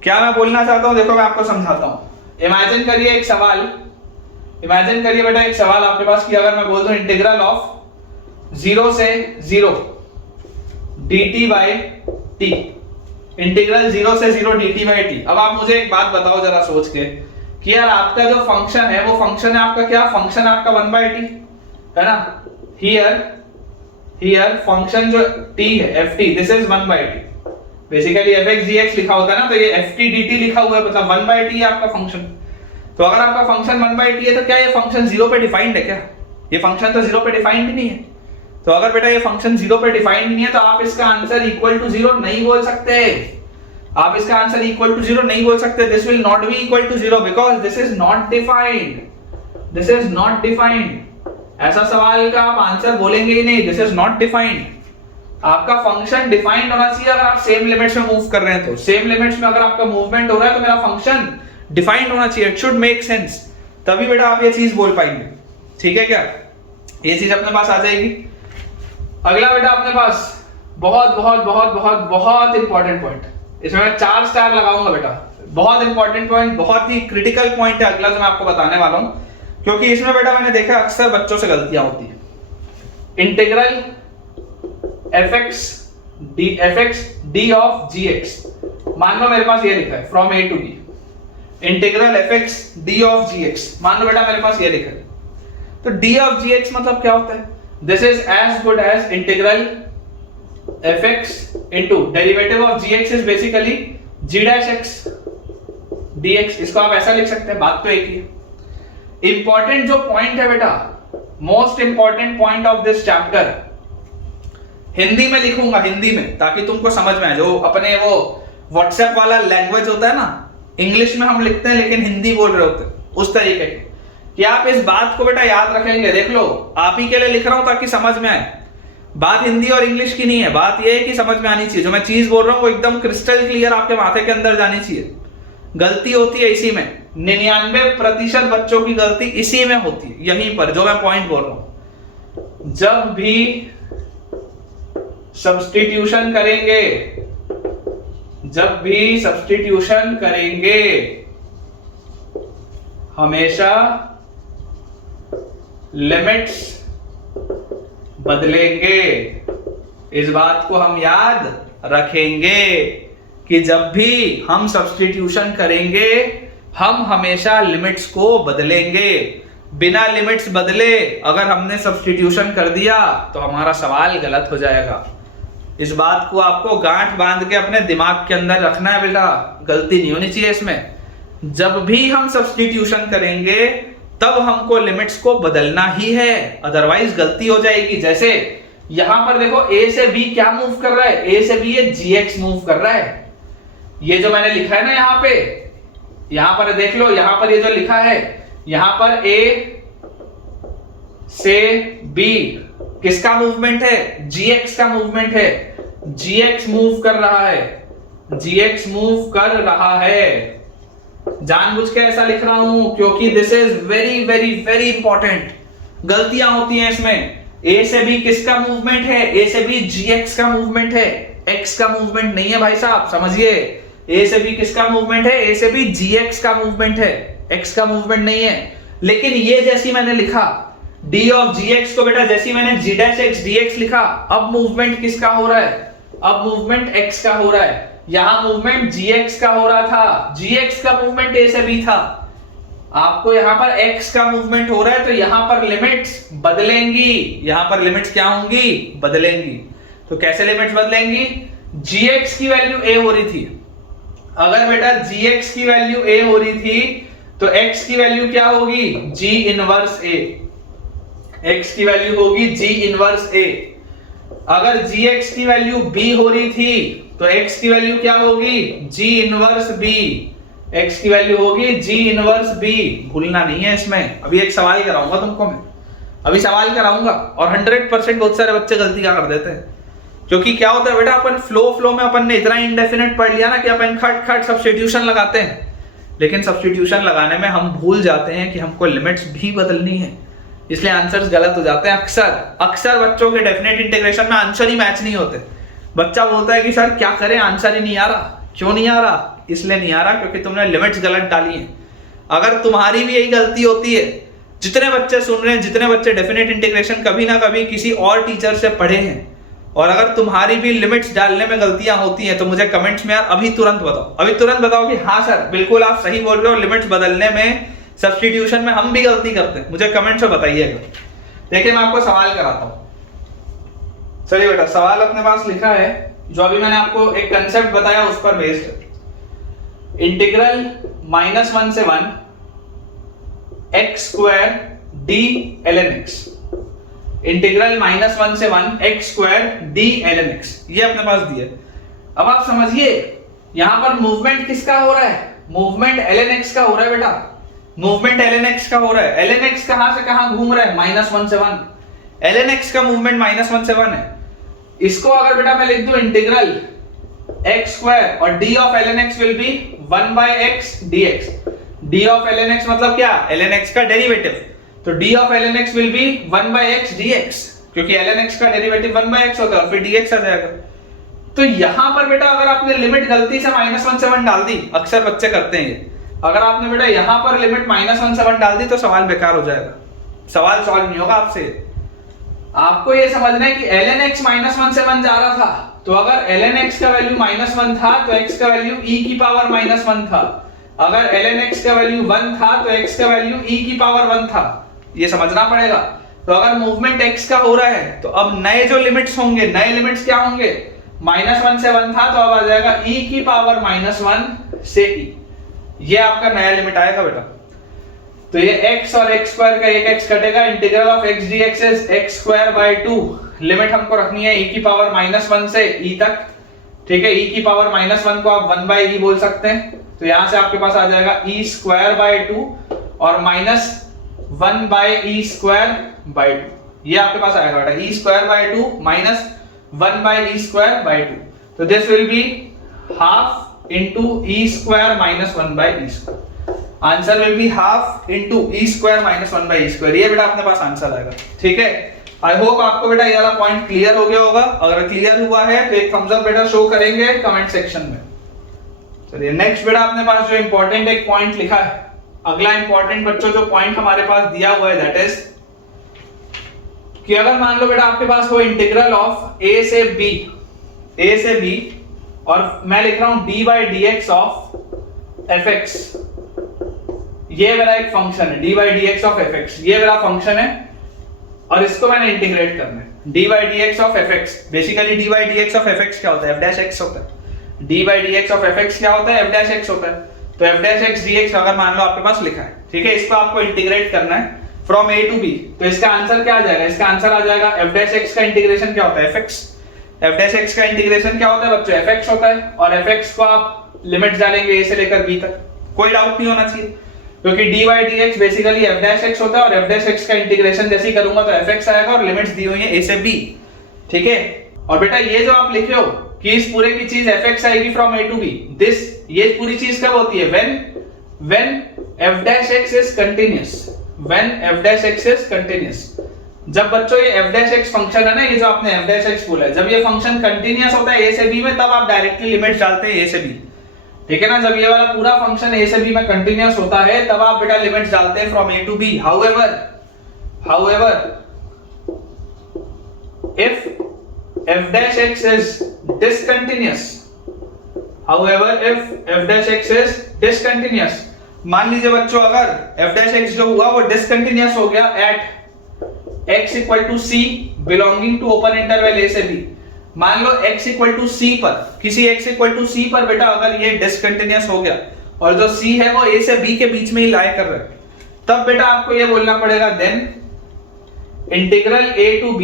क्या मैं बोलना चाहता हूं देखो, मैं आपको समझाता हूं। इमेजिन करिए एक सवाल, इमेजिन करिए बेटा एक सवाल आपके पास कि अगर मैं बोल दूं इंटीग्रल ऑफ 0 से 0 dt by t, इंटीग्रल 0 से 0 dt बाई टी। अब आप मुझे एक बात बताओ जरा सोच के कि यार आपका जो फंक्शन है वो फंक्शन है आपका क्या, फंक्शन है आपका 1 बाई टी है ना। हियर फंक्शन जो t है ft, this is 1 by T. Basically fx dx लिखा होता है ना, तो ये ft dt लिखा हुआ है, मतलब 1 बाई टी है आपका फंक्शन। तो अगर आपका फंक्शन 1 बाई टी है तो क्या ये फंक्शन 0 पे डिफाइंड है क्या? ये फंक्शन तो 0 पे डिफाइंड ही नहीं है। तो अगर बेटा ये फंक्शन 0 पे डिफाइंड नहीं है तो आप इसका आंसर इक्वल टू 0 नहीं बोल सकते। आप इसका आंसर इक्वल टू 0 नहीं बोल सकते। This will not be equal to 0 because this is not defined, this is not defined. ऐसा सवाल का आप आंसर बोलेंगे ही नहीं, दिस इज नॉट डिफाइंड। आपका फंक्शन डिफाइंड होना चाहिए अगर आप सेम लिमिट्स में मूव कर रहे हैं तो। सेम लिमिट्स में अगर आपका मूवमेंट हो रहा है तो मेरा फंक्शन डिफाइंड होना चाहिए, इट शुड मेक सेंस, तभी बेटा आप ये चीज बोल पाएंगे। ठीक है क्या? ये चीज अपने पास आ जाएगी। अगला बेटा अपने पास बहुत बहुत बहुत बहुत बहुत इंपॉर्टेंट पॉइंट, इसमें मैं 4 स्टार लगाऊंगा बेटा। बहुत इंपॉर्टेंट पॉइंट, बहुत ही क्रिटिकल पॉइंट है अगला जो मैं आपको बताने वाला हूं, क्योंकि इसमें बेटा मैंने देखा अक्सर बच्चों से गलतियां होती है। Integral fx d of gx, मान लो मेरे पास ये लिखा है from a to b। Integral fx d of gx, मान लो बेटा मेरे पास ये लिखा है, तो d ऑफ gx मतलब क्या होता है? This is as good as integral fx into derivative of gx is basically g dash x dx। इसको आप ऐसा लिख सकते हैं, बात तो एक ही है। इंपॉर्टेंट जो पॉइंट है बेटा, most important point of this chapter, Hindi में लिखूंगा, हिंदी में, ताकि तुमको समझ में आए। जो अपने वो व्हाट्सएप वाला लैंग्वेज होता है ना, इंग्लिश में हम लिखते हैं लेकिन हिंदी बोल रहे होते हैं, उस तरीके के, कि आप इस बात को बेटा याद रखेंगे। देख लो, आप ही के लिए लिख रहा हूं ताकि समझ में आए। बात हिंदी और इंग्लिश की नहीं है, बात यह है कि समझ में आनी चाहिए। जो मैं चीज बोल रहा हूं वो एकदम क्रिस्टल क्लियर आपके माथे के अंदर जानी चाहिए। गलती होती है इसी में, 99% बच्चों की गलती इसी में होती है, यहीं पर जो मैं पॉइंट बोल रहा हूं। जब भी सब्स्टिट्यूशन करेंगे, जब भी सब्स्टिट्यूशन करेंगे, हमेशा लिमिट्स बदलेंगे। इस बात को हम याद रखेंगे कि जब भी हम सब्स्टिट्यूशन करेंगे हम हमेशा लिमिट्स को बदलेंगे। बिना लिमिट्स बदले अगर हमने सब्स्टिट्यूशन कर दिया तो हमारा सवाल गलत हो जाएगा। इस बात को आपको गांठ बांध के अपने दिमाग के अंदर रखना है बेटा, गलती नहीं होनी चाहिए इसमें। जब भी हम सब्स्टिट्यूशन करेंगे तब हमको लिमिट्स को बदलना ही है, अदरवाइज गलती हो जाएगी। जैसे यहां पर देखो a से b क्या मूव कर रहा है, a से b ये gx मूव कर रहा है। ये जो मैंने लिखा है ना यहाँ पे, यहां पर देख लो, यहां पर ये जो लिखा है, यहां पर a से b किसका मूवमेंट है? gx का मूवमेंट है। gx मूव कर रहा है, gx मूव कर रहा है। जानबूझ के ऐसा लिख रहा हूं क्योंकि this is very very very important. गलतियां होती हैं इसमें। a से b किसका मूवमेंट है? a से b gx का मूवमेंट है, x का मूवमेंट नहीं है भाई साहब, समझिए। a से b किसका मूवमेंट है? a से b gx का मूवमेंट है, x का मूवमेंट नहीं है। लेकिन ये जैसी मैंने लिखा d ऑफ gx को बेटा, जैसी मैंने g डैश x dx लिखा, अब मूवमेंट किसका हो रहा है? अब मूवमेंट x का हो रहा है। यहां मूवमेंट gx का हो रहा था, gx का मूवमेंट a से b था, आपको यहां पर x का मूवमेंट हो रहा है, तो यहां पर लिमिट्स बदलेंगी। यहां पर लिमिट्स क्या होंगी? बदलेंगी। तो कैसे लिमिट्स बदलेंगी? gx की वैल्यू a हो रही थी, अगर बेटा gx की वैल्यू a हो रही थी तो x की वैल्यू क्या होगी? g inverse a। x की वैल्यू होगी g इनवर्स a। अगर gx की वैल्यू b हो रही थी तो x की वैल्यू क्या होगी? g inverse b। x की वैल्यू होगी g इनवर्स b। भूलना नहीं है इसमें। अभी एक सवाल कराऊंगा तुमको मैं, अभी सवाल कराऊंगा, और 100% बहुत सारे बच्चे गलती क्या कर देते हैं, क्योंकि क्या होता है बेटा, अपन फ्लो में अपन ने इतना इंडेफिनिट पढ़ लिया ना कि अपन खट खट सब्स्टिट्यूशन लगाते हैं, लेकिन सब्स्टिट्यूशन लगाने में हम भूल जाते हैं कि हमको लिमिट्स भी बदलनी है, इसलिए आंसर्स गलत हो जाते हैं। अक्सर बच्चों के डेफिनेट इंटीग्रेशन में आंसर ही मैच नहीं होते। बच्चा बोलता है कि सर क्या करें, आंसर ही नहीं आ रहा। क्यों नहीं आ रहा? इसलिए नहीं आ रहा क्योंकि तुमने लिमिट्स गलत डाली हैं। अगर तुम्हारी भी यही गलती होती है, जितने बच्चे सुन रहे हैं, जितने बच्चे डेफिनेट इंटीग्रेशन कभी ना कभी किसी और टीचर से पढ़े हैं, और अगर तुम्हारी भी लिमिट्स डालने में गलतियां होती हैं तो मुझे कमेंट्स में यार अभी तुरंत बताओ कि हाँ सर बिल्कुल आप सही बोल रहे हो, लिमिट्स बदलने में, सब्स्टिट्यूशन में हम भी गलती करते हैं, मुझे कमेंट्स में बताइएगा। देखिए मैं आपको सवाल कराता हूं। चलिए बेटा, सवाल अपने पास लिखा है, जो अभी मैंने आपको एक कंसेप्ट बताया उस पर बेस्ड है। इंटीग्रल -1 से 1 x² d ln x, integral -1 से 1 x² d ln x, ये अपने पास दिया है। अब आप समझिए यहां पर मूवमेंट किसका हो रहा है? मूवमेंट ln x का हो रहा है बेटा, मूवमेंट ln x का हो रहा है। ln x कहां से कहां घूम रहा है? -1 से 1। ln x का मूवमेंट -1 से 1 है। इसको अगर बेटा मैं लिख दूं इंटीग्रल x² और d of ln x will be 1/x dx। d of ln x मतलब क्या? ln x का डेरिवेटिव, तो d of ln x will be 1/x dx, क्योंकि ln x का डेरिवेटिव 1/x होता है, फिर dx आ जाएगा। तो यहां पर बेटा अगर आपने लिमिट गलती से -1 से 1 डाल दी, अक्सर बच्चे करते हैं ये, अगर आपने बेटा यहां पर लिमिट -1 से 1 डाल दी तो सवाल बेकार हो जाएगा, सवाल सॉल्व नहीं होगा आपसे। आपको ये समझना है कि ln x -1 से 1 जा रहा था, तो अगर ln x का वैल्यू -1 था तो x का वैल्यू e की पावर -1 था। अगर ln x का वैल्यू 1 था तो x का वैल्यू e की पावर 1 था, ये समझना पड़ेगा। तो अगर मूवमेंट x का हो रहा है तो अब नए जो लिमिट्स होंगे, नए लिमिट्स क्या होंगे? -1 से 1 था तो अब आ जाएगा e की पावर -1 से e, ये आपका नया लिमिट आएगा बेटा। तो ये x और x² का एक x कटेगा, integral of x dx is x²/2, limit हमको रखनी है e की पावर -1 से e तक, ठीक है। e की पावर -1 को आप 1/e बोल सकते हैं, तो यहां से आपके पास आ जाएगा e²/2 और -1/e²/2, ये आपके पास आएगा बेटा e²/2 -1/e²/2। तो this will be half into e² - 1/e²। Answer will be half into e² - 1/e², ये बेटा अपने पास आंसर आएगा, ठीक है। आई होप आपको बेटा ये वाला पॉइंट क्लियर हो गया होगा। अगर क्लियर हुआ है तो एक थम्स अप बेटा शो करेंगे कमेंट सेक्शन में। चलिए नेक्स्ट बेटा अपने पास जो इंपॉर्टेंट एक पॉइंट लिखा है, अगला इंपॉर्टेंट बच्चों जो पॉइंट हमारे पास दिया हुआ है दैट इज कि अगर मान लो बेटा आपके पास वो इंटीग्रल ऑफ a से b और मैं लिख रहा हूं d/dx ऑफ fx, ये मेरा एक फंक्शन है d/dx ऑफ fx, ये मेरा फंक्शन है और इसको मैंने इंटीग्रेट करना है। d/dx of fx, basically d/dx of fx क्या होता है? f'(x) होता है। d/dx ऑफ fx क्या होता है? f'(x) होता है। तो f'(x dx अगर मान लो आपके पास लिखा है, ठीक है, इसको आपको इंटीग्रेट करना है फ्रॉम a टू b, तो इसका आंसर क्या आ जाएगा? इसका आंसर आ जाएगा f'(x) का इंटीग्रेशन क्या होता है? fx। f'(x) का इंटीग्रेशन क्या होता है बच्चों? fx होता है, और fx को आप लिमिट्स डालेंगे a से लेकर b तक, कोई डाउट नहीं होना चाहिए, क्योंकि d/dx बेसिकली f'(x) होता है और f'(x) का इंटीग्रेशन जैसे ही करूंगा तो fx आएगा और लिमिट्स दी हुई है a से b, ठीक है। और बेटा ये जो आप लिखे हो कि इस पूरे की चीज fx आएगी from a to b, this, ये पूरी चीज कब होती है? when f'(x) is continuous, when f'(x) is continuous। जब बच्चों ये f'(x) फंक्शन है ना, ये जो आपने f'(x) बोला है, जब ये फंक्शन कंटीन्यूअस होता है a से b में, तब आप डायरेक्टली लिमिट्स डालते हैं a से b, ठीक है ना। जब ये वाला पूरा फंक्शन a से b में कंटीन्यूअस होता है तब आप बेटा लिमिट्स डालते हैं from a to b। however if f'(x) is discontinuous, मान लीजिए बच्चों अगर f'(x) जो हुआ वो डिसकंटिन्यूअस हो गया at x = c belonging to open interval a से b, मान लो x = c पर, किसी x = c पर बेटा अगर ये डिसकंटिन्यूअस हो गया और जो c है वो a से b के बीच में ही लाई कर रहा है, तब बेटा आपको ये बोलना पड़ेगा then integral a to b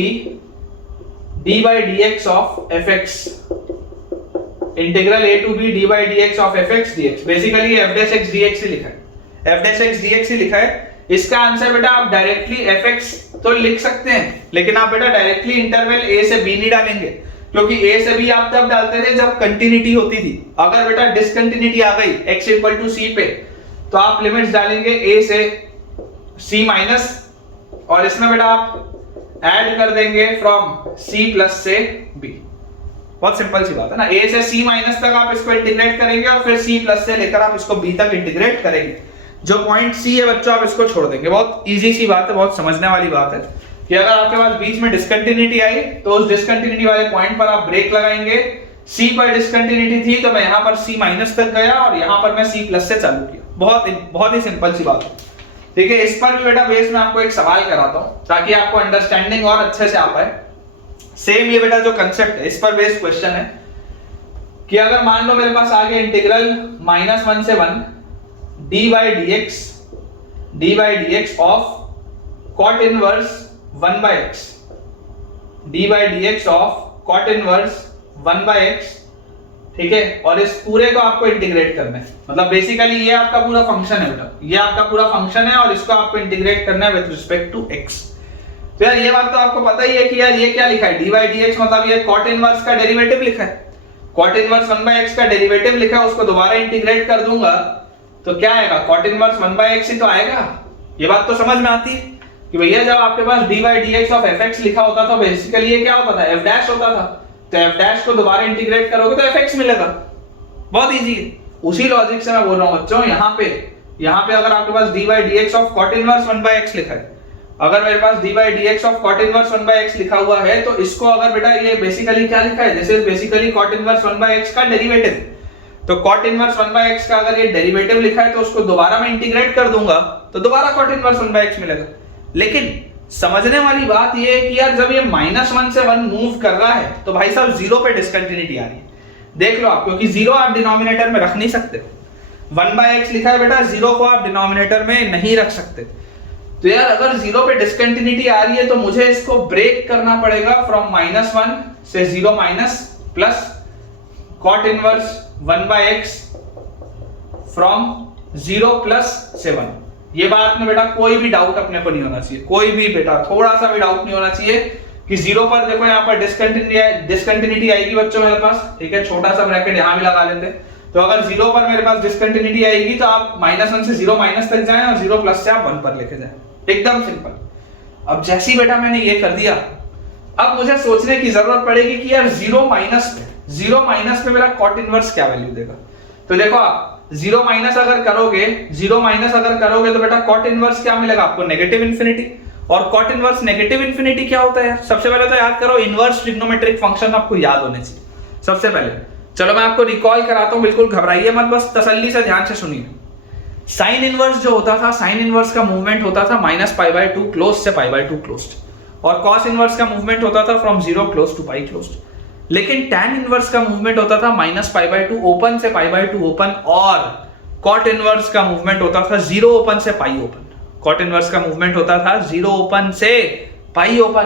d/dx of fx, integral a to b d/dx of fx dx, basically f'(x) dx ही लिखा है, f'(x) dx ही लिखा है। इसका आंसर बेटा आप डायरेक्टली fx तो लिख सकते हैं, लेकिन आप बेटा डायरेक्टली इंटरवल a से b नहीं डालेंगे, क्योंकि a से b आप तब डालते थे जब कंटिन्यूटी होती थी। अगर बेटा डिसकंटिन्यूटी आ गई x = c पे, तो आप लिमिट्स डालेंगे a से c माइनस, और इसमें बेटा आप ऐड कर देंगे फ्रॉम c प्लस से b। बहुत सिंपल सी बात है ना, a से c माइनस तक आप इसको इंटीग्रेट करेंगे और फिर c प्लस से लेकर आप इसको b तक इंटीग्रेट करेंगे। जो पॉइंट c है बच्चों आप इसको छोड़ देंगे, बहुत इजी सी बात है, बहुत समझने वाली बात है। कि अगर आपके पास बीच में डिसकंटिन्यूटी आई तो उस डिसकंटिन्यूटी वाले पॉइंट पर आप ब्रेक लगाएंगे। C पर डिसकंटिन्यूटी थी तो मैं यहां पर C माइनस तक गया और यहां पर मैं C प्लस से चालू किया। बहुत ही सिंपल सी बात है, ठीक है। इस पर भी बेटा बेस में आपको एक सवाल कराता हूं ताकि आपको अंडरस्टैंडिंग और अच्छे से आ पाए। सेम ये बेटा जो कंसेप्ट है इस पर बेस्ड क्वेश्चन है कि अगर मान लो मेरे पास आ गया इंटीग्रल -1 से 1 dy dx of cot inverse 1/x dy of cot inverse 1/x, ठीक है। और इस पूरे को आपको इंटीग्रेट करना है, मतलब बेसिकली ये आपका पूरा फंक्शन है बेटा, ये आपका पूरा फंक्शन है और इसको आपको इंटीग्रेट करना है विद रिस्पेक्ट टू x। तो यार ये बात तो आपको पता ही है कि यार ये क्या लिखा है, dy dx मतलब ये cot इनवर्स का डेरिवेटिव लिखा है, cot इनवर्स 1/x का डेरिवेटिव लिखा है, उसको दोबारा इंटीग्रेट कर दूंगा तो क्या आएगा, cot इनवर्स 1/x ही तो आएगा। ये बात तो समझ में आती है कि भैया जब आपके पास dy dx ऑफ fx लिखा होता था बेसिकली ये क्या होता था, f डैश होता था, तो f डैश को दोबारा इंटीग्रेट करोगे तो fx मिलेगा। बहुत इजी है, उसी लॉजिक से मैं बोल रहा हूं बच्चों। यहाँ पे अगर आपके पास dy dx of cot inverse 1/x लिखा है, अगर मेरे पास dy dx of cot inverse 1/x लिखा हुआ है तो इसको अगर बेटा ये बेसिकली क्या लिखा है, this is basically cot inverse 1/x का डेरिवेटिव। तो cot इनवर्स 1/x का अगर ये डेरिवेटिव लिखा है तो उसको दोबारा मैं इंटीग्रेट कर दूंगा तो दोबारा cot इनवर्स 1/x मिलेगा। लेकिन समझने वाली बात ये है कि यार जब ये -1 से 1 मूव कर रहा है तो भाई साहब 0 पे डिसकंटिन्यूटी आ रही है। देख लो आप, क्योंकि 0 आप डिनोमिनेटर में रख नहीं सकते, 1/x लिखा है बेटा, 0 को आप डिनोमिनेटर में नहीं रख सकते। तो यार अगर 0 पे डिसकंटिन्यूटी आ रही है तो मुझे इसको ब्रेक करना पड़ेगा फ्रॉम -1 से 0 minus plus cot inverse 1/x from 0 plus 7। ये बात में बेटा कोई भी डाउट अपने को नहीं होना चाहिए, कोई भी बेटा थोड़ा सा भी डाउट नहीं होना चाहिए कि 0 पर देखो यहाँ पर डिसकंटिन्यूटी आएगी बच्चों मेरे पास, ठीक है। छोटा सा ब्रैकेट यहाँ भी लगा लेते हैं, तो अगर 0 पर मेरे पास डिसकंटिन्यूटी आएगी तो आप -1 से 0 माइनस तक जाएं और 0 प्लस से आप 1 पर लेके जाएं, एकदम सिंपल। अब जैसे ही बेटा मैंने ये कर दिया, अब मुझे सोचने की जरूरत पड़ेगी कि यार 0 माइनस पे मेरा cot इनवर्स क्या वैल्यू देगा। तो देखो आप 0 माइनस अगर करोगे तो बेटा cot इनवर्स क्या मिलेगा आपको, नेगेटिव इंफिनिटी। और cot इनवर्स नेगेटिव इंफिनिटी क्या होता है यार, सबसे पहले तो याद करो इनवर्स ट्रिग्नोमेट्रिक फंक्शन आपको याद होने चाहिए सबसे पहले। चलो मैं आपको रिकॉल कराता हूं, बिल्कुल घबराइए मत, बस तसल्ली से ध्यान से सुनिए। साइन इनवर्स जो होता था, साइन इनवर्स का मूवमेंट होता था -π/2 क्लोज से π/2 क्लोज्ड, और cos इनवर्स का मूवमेंट होता था फ्रॉम 0 क्लोज टू π क्लोज्ड। लेकिन tan इनवर्स का मूवमेंट होता था -π/2 ओपन से π/2 ओपन, और cot इनवर्स का मूवमेंट होता था 0 ओपन से π ओपन। cot इनवर्स का मूवमेंट होता था 0 ओपन से π ओपन।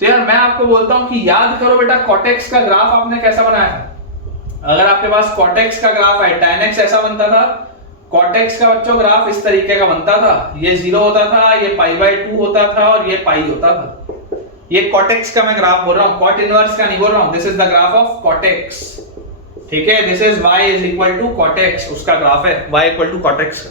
तो यार मैं आपको बोलता हूं कि याद करो बेटा cot x का ग्राफ आपने कैसा बनाया था। अगर आपके पास cot x का ग्राफ है, tan x ऐसा बनता था, cot x का बच्चों ग्राफ इस तरीके का बनता था, ये 0 होता था, ये π/2 होता था और ये π होता था। ये cot x का मैं ग्राफ बोल रहा हूं, cot इनवर्स का नहीं बोल रहा हूं। This is the graph of cot x, ठीक है। This is y is equal to cot x, उसका ग्राफ है y equal to cot x का।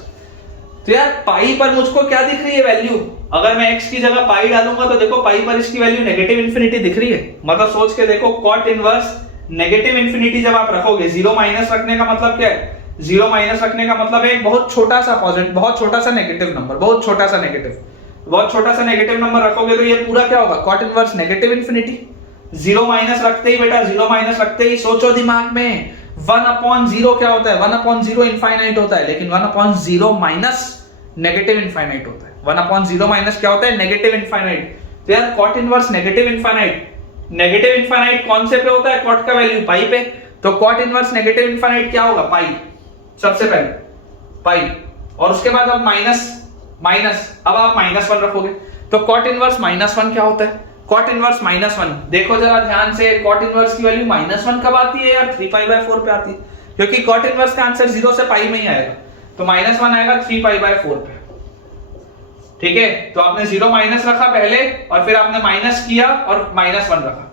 तो यार पाई पर मुझको क्या दिख रही है वैल्यू, अगर मैं x की जगह पाई डालूंगा तो देखो पाई पर इसकी वैल्यू नेगेटिव इंफिनिटी दिख रही है। मतलब सोच के देखो, cot इनवर्स नेगेटिव इंफिनिटी जब आप रखोगे, 0 माइनस रखने का मतलब क्या है, 0 माइनस रखने का मतलब है एक बहुत छोटा सा पॉजिटिव, बहुत छोटा सा नेगेटिव नंबर, बहुत छोटा सा नेगेटिव नंबर रखोगे तो ये पूरा क्या होगा, cot inverse negative infinity. 0 minus रखते ही बेटा, 0 माइनस रखते ही सोचो दिमाग में 1/0 क्या होता है, 1/0 इनफाइनाइट होता है, लेकिन 1/0 माइनस नेगेटिव इनफाइनाइट होता है। 1/0 माइनस क्या होता है, नेगेटिव इनफाइनाइट। तो यार cot इनवर्स नेगेटिव इनफाइनाइट कौन से पे होता है, cot का वैल्यू पाई पे, तो cot इनवर्स नेगेटिव इनफाइनाइट क्या होगा, पाई, सबसे पहले पाई, और उसके बाद अब माइनस, अब आप -1 रखोगे तो cot इनवर्स -1 क्या होता है, cot इनवर्स -1, देखो जरा ध्यान से, cot इनवर्स की वैल्यू -1 कब आती है यार, 3π/4 पे आती है, क्योंकि cot इनवर्स का आंसर 0 से पाई में ही आएगा, तो -1 आएगा 3π/4 पे, ठीक है। तो आपने 0 माइनस रखा पहले और फिर आपने माइनस किया और -1 रखा।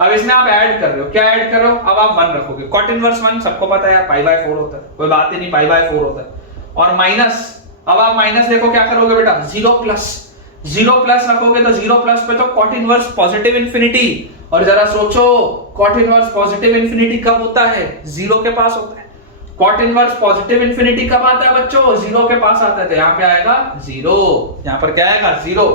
अब इसमें आप ऐड कर रहे हो, क्या ऐड कर रहे हो, अब आप 1 रखोगे, cot इनवर्स 1 सबको पता है यार π/4 होता है, कोई बात ही नहीं, π/4 होता है, और माइनस, अब आप माइनस देखो क्या करोगे बेटा, 0 प्लस रखोगे तो 0 प्लस पे तो cot इनवर्स पॉजिटिव इंफिनिटी, और जरा सोचो cot इनवर्स पॉजिटिव इंफिनिटी कब होता है, 0 के पास होता है, कॉट इनवर्स पॉजिटिव इंफिनिटी कब आता है बच्चों? 0 के पास आता है, तो यहाँ पे आएगा 0, यहाँ पर क्या आएगा 0।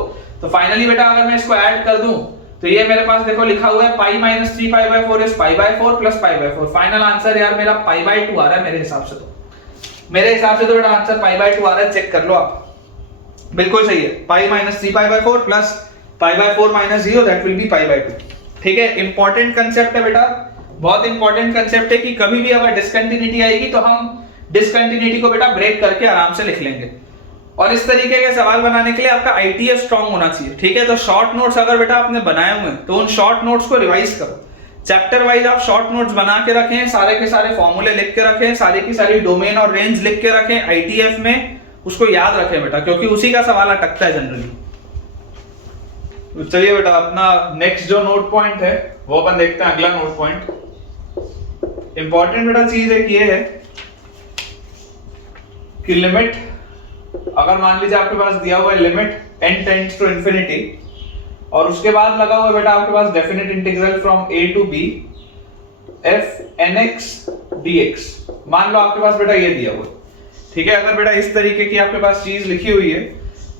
तो फाइनली बेटा अगर मैं इसको ऐड कर दूं तो ये मेरे पास देखो लिखा हुआ है pi minus 3π/4 is π/4 plus π/4। Final answer यार मेरा π/2 आ रहा है मेरे हिसाब से, तो बेटा आंसर π/2 आ रहा है, चेक कर लो आप, बिल्कुल सही है। Pi minus 3π/4 plus π/4 minus 0 that will be π/2। ठीक है, इंपॉर्टेंट कंसेप्ट है बेटा, बहुत इंपॉर्टेंट कंसेप्ट है कि कभी भी अगर डिसकंटिन्यूटी आएगी तो हम डिसकंटिन्यूटी को बेटा ब्रेक करके आराम से लिख लेंगे। और इस तरीके के सवाल बनाने के लिए आपका आईटीएफ स्ट्रांग होना चाहिए। ठीक है, तो शॉर्ट नोट्स अगर बेटा आपने बनाए हुए हैं तो उन शॉर्ट नोट्स को रिवाइज करो, चैप्टर वाइज आप शॉर्ट नोट्स बना के रखें, सारे के सारे फॉर्मूले लिख के रखें, सारी की सारी डोमेन और रेंज लिख के रखें, आईटीएफ में उसको याद रखें बेटा, क्योंकि उसी का सवाल अटकता है जनरली। तो चलिए बेटा अपना नेक्स्ट जो नोट पॉइंट है वो अपन देखते हैं, अगला नोट पॉइंट। इंपॉर्टेंट बेटा चीज एक ये है कि लिमिट, अगर मान लीजिए आपके पास दिया हुआ है limit n tends to infinity और उसके बाद लगा हुआ है बेटा आपके पास definite integral from a to b f nx dx, मान लो आपके पास बेटा ये दिया हुआ है। ठीक है, अगर बेटा इस तरीके की आपके पास चीज लिखी हुई है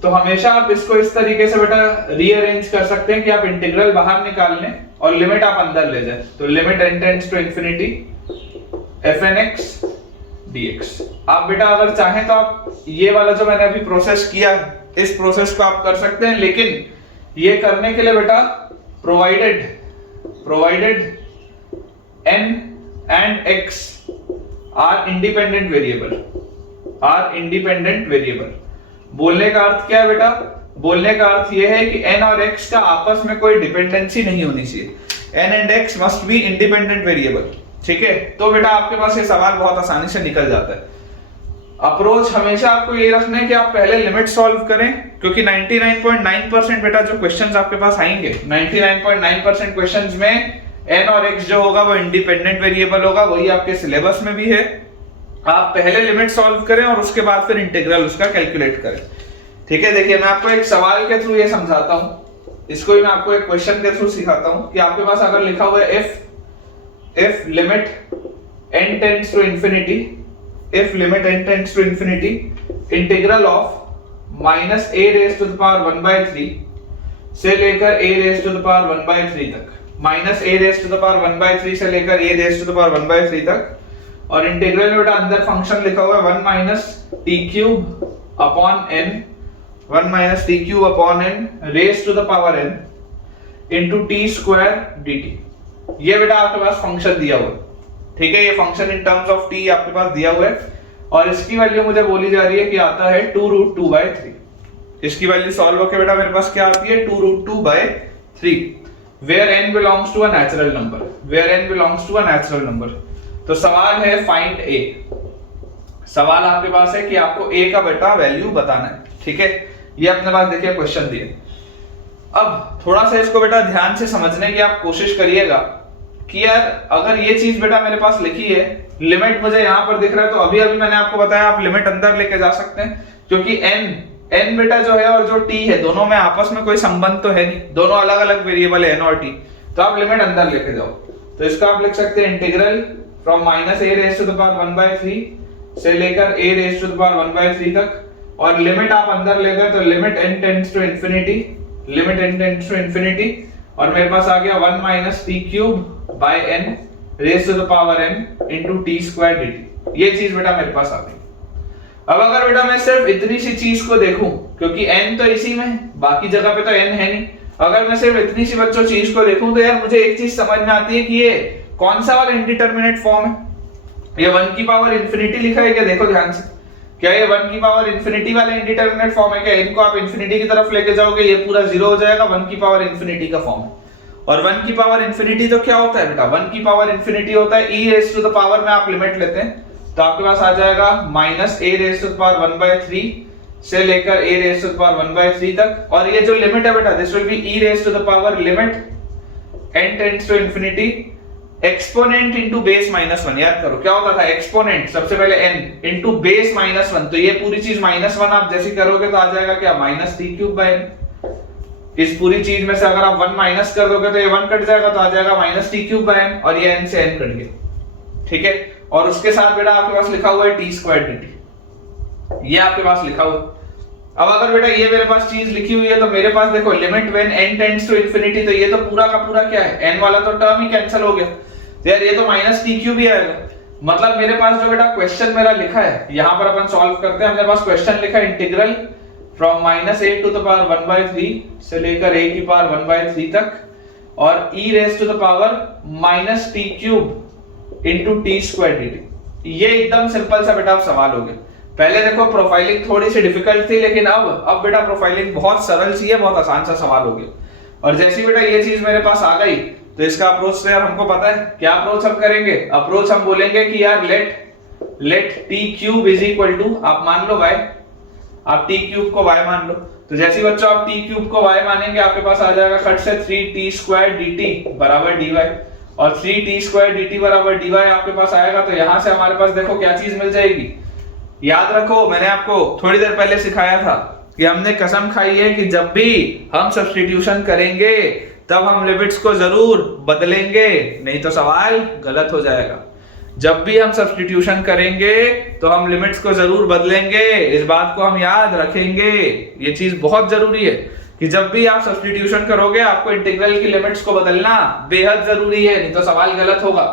तो हमेशा आप इसको इस तरीके से बेटा रीअरेंज कर सकते हैं कि आप इंटीग्रल बाहर निकाल लें और लिमिट आप अंदर ले जाए। तो limit n tends to infinity fnx dx। आप बेटा अगर चाहें तो आप ये वाला जो मैंने अभी प्रोसेस किया इस प्रोसेस को आप कर सकते हैं, लेकिन ये करने के लिए बेटा provided n and x are independent variable. बोलने का अर्थ क्या है बेटा? बोलने का अर्थ यह है कि n और x का आपस में कोई डिपेंडेंसी नहीं होनी चाहिए, n and x must be independent variable. ठीक है, तो बेटा आपके पास ये सवाल बहुत आसानी से निकल जाता है। अप्रोच हमेशा आपको ये रखना है कि आप पहले लिमिट सॉल्व करें, क्योंकि 99.9% बेटा जो क्वेश्चंस आपके पास आएंगे 99.9% क्वेश्चंस में n और x जो होगा वो इंडिपेंडेंट वेरिएबल होगा, वही आपके सिलेबस में भी है। आप पहले लिमिट सॉल्व करें और उसके बाद फिर इंटीग्रल उसका कैलकुलेट करें। ठीक है, देखिए मैं आपको एक सवाल के थ्रू ये समझाता हूं, इसको ही मैं आपको एक क्वेश्चन के थ्रू सिखाता हूं कि आपके पास अगर लिखा हुआ है if limit n tends to infinity, if limit n tends to infinity integral of minus a raised to the power 1/3 से लेकर a raised to the power 1/3 तक, minus a raised to the power 1/3 से लेकर a raised to the power 1/3 तक, और integral में बेटा अंदर फंक्शन लिखा हुआ है 1 minus t cube upon n, 1 minus t cube upon n raised to the power n into t square dt। ये बेटा आपके पास फंक्शन दिया हुआ है। ठीक है, ये function in terms of t आपके पास दिया हुआ है और इसकी वैल्यू मुझे बोली जा रही है कि आता है 2√2/3। इसकी वैल्यू सॉल्व होके बेटा मेरे पास क्या आती है 2√2/3 where n belongs to a natural number, where n belongs to a natural number। तो सवाल है फाइंड a, सवाल आपके पास है कि आपको a का बेटा वैल्यू बताना है। ठीक है, ये अपने पास देखिए क्वेश्चन दिए। अब थोड़ा सा इसको बेटा ध्यान से समझने की आप कोशिश करिएगा कि यार अगर ये चीज बेटा मेरे पास लिखी है, लिमिट मुझे यहाँ पर दिख रहा है, तो अभी अभी मैंने आपको बताया आप लिमिट अंदर लेके जा सकते हैं, क्योंकि n बेटा जो है और जो t है दोनों में आपस में कोई संबंध तो है नहीं, दोनों अलग अलग वेरिएबल है n और t, तो आप लिमिट अंदर लेके जाओ। तो इसका आप लिख सकते हैं integral from minus a raised to the power 1/3 से लेकर a raised to the power 1/3 तक, और लिमिट आप अंदर ले गए तो limit n tends to infinity, limit n tends to infinity, और मेरे पास आ गया 1 minus t cube by n raised to the power n into t square dt। ये चीज बेटा मेरे पास आ गई। अब अगर बेटा मैं सिर्फ इतनी सी चीज को देखूं, क्योंकि n तो इसी में, बाकी जगह पे तो n है नहीं, अगर मैं सिर्फ इतनी सी बच्चों चीज को देखूं तो यार मुझे एक चीज समझ में आती है कि ये कौन सा वाला इंडिटरमिनेट फॉर्म है। ये 1 की पावर इंफिनिटी लिखा है क्या? देखो ध्यान से, क्या ये 1 की पावर इंफिनिटी वाला इंडिटरमिनेट फॉर्म है क्या? इनको आप इंफिनिटी की तरफ लेके जाओगे ये पूरा जीरो हो जाएगा, 1 की पावर इंफिनिटी का फॉर्म है। और 1 की पावर इंफिनिटी तो क्या होता है बेटा? 1 की पावर इंफिनिटी होता है e raise to the power में आप लिमिट लेते हैं तो आपके पास आ जाएगा minus a raise to the power 1/3 से लेकर a raise to the power 1/3 तक, और ये जो लिमिट है बेटा this will be e raise to the power limit n tends to infinity exponent into base -1। याद करो क्या होता था एक्सपोनेंट, सबसे पहले n इनटू बेस -1, तो ये पूरी चीज -1 आप जैसे करोगे तो आ जाएगा क्या -t³/n। इस पूरी चीज में से अगर आप 1 माइनस कर दोगे तो ये 1 कट जाएगा तो आ जाएगा -t³/n, और ये n से n कट गया। ठीक है, और उसके साथ बेटा आपके पास लिखा हुआ है टी स्क्वायर dt, ये आपके पास लिखा हुआ। अब अगर बेटा ये मेरे पास चीज लिखी हुई है तो मेरे पास देखो limit when n tends to infinity, तो ये तो पूरा का पूरा क्या है, n वाला तो टर्म ही कैंसिल हो गया, तो यार ये तो माइनस टी क्यूब ही आएगा। मतलब मेरे पास जो बेटा क्वेश्चन मेरा लिखा है यहाँ पर अपन सॉल्व करते हैं। मेरे पास क्वेश्चन लिखा है integral from minus A to the power 1/3 से लेकर a की पावर 1/3 तक और e raise to the power minus T cube into T square dt। ये एकदम सिंपल सा बेटा सवाल हो गया। पहले देखो प्रोफाइलिंग थोड़ी सी डिफिकल्ट थी, लेकिन अब बेटा प्रोफाइलिंग बहुत सरल सी है, बहुत आसान सा सवाल हो गया। और जैसे बेटा ये चीज मेरे पास आ गई तो इसका अप्रोच तो यार हमको पता है। क्या अप्रोच हम करेंगे? अप्रोच हम बोलेंगे कि यार let T cube is equal to, आप मान लो y, आप टी क्यूब को y मान लो। तो जैसे बच्चों आप टी क्यूब को y मानेंगे आपके पास आ जाएगा खट से 3t स्क्वायर dt बराबर dy, और 3t स्क्वायर dt बराबर dy आपके पास आएगा। तो यहां से हमारे पास देखो क्या चीज मिल जाएगी। याद रखो मैंने आपको थोड़ी देर पहले सिखाया था कि हमने कसम खाई है कि जब भी हम सब्स्टिट्यूशन करेंगे तब हम लिमिट्स को जरूर बदलेंगे, नहीं तो सवाल गलत हो जाएगा। जब भी हम सब्स्टिट्यूशन करेंगे तो हम लिमिट्स को जरूर बदलेंगे, इस बात को हम याद रखेंगे। ये चीज बहुत जरूरी है कि जब भी आप सब्स्टिट्यूशन करोगे आपको इंटीग्रल की लिमिट्स को बदलना बेहद जरूरी है, नहीं तो सवाल गलत होगा।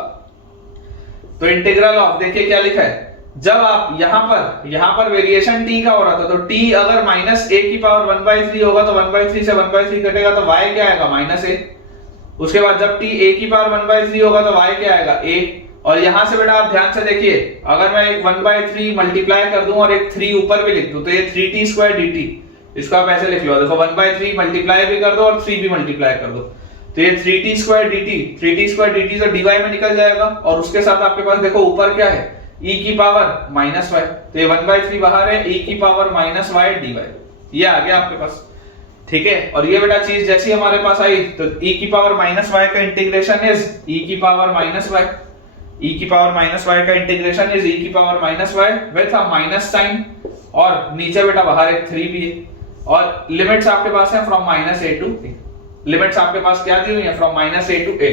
तो इंटीग्रल ऑफ, देखिए क्या लिखा है, जब आप यहां पर वेरिएशन t का हो रहा था तो t अगर माइनस a की पावर 1/3 होगा तो 1/3 से 1/3 कटेगा तो y क्या आएगा, माइनस a। उसके बाद जब t a की पावर 1/3 होगा तो y क्या आएगा, a। और यहां से बेटा आप ध्यान से देखिए, अगर मैं एक 1/3 मल्टीप्लाई कर दूं और एक 3 ऊपर भी लिख दूं तो ये 3t स्क्वायर dt, इसको आप ऐसे लिख लो। देखो 1/3 मल्टीप्लाई भी कर दो और 3 भी मल्टीप्लाई कर दो तो ये 3t स्क्वायर dt तो dy में निकल जाएगा। और उसके साथ आपके पास देखो ऊपर क्या है, e की पावर माइनस y, तो ये 1/3 बाहर है, e की पावर माइनस y dy, ये आ गया आपके पास, ठीक है। और ये बेटा चीज जैसी हमारे पास आई तो e की पावर माइनस y का इंटीग्रेशन इज e की पावर माइनस y, e की पावर माइनस y का इंटीग्रेशन इज e की power minus y with a minus sign, और नीचे बेटा बाहर एक 3 भी है। और लिमिट्स आपके पास है from minus a to a, limits आपके पास क्या दी हुई है, from minus a to a।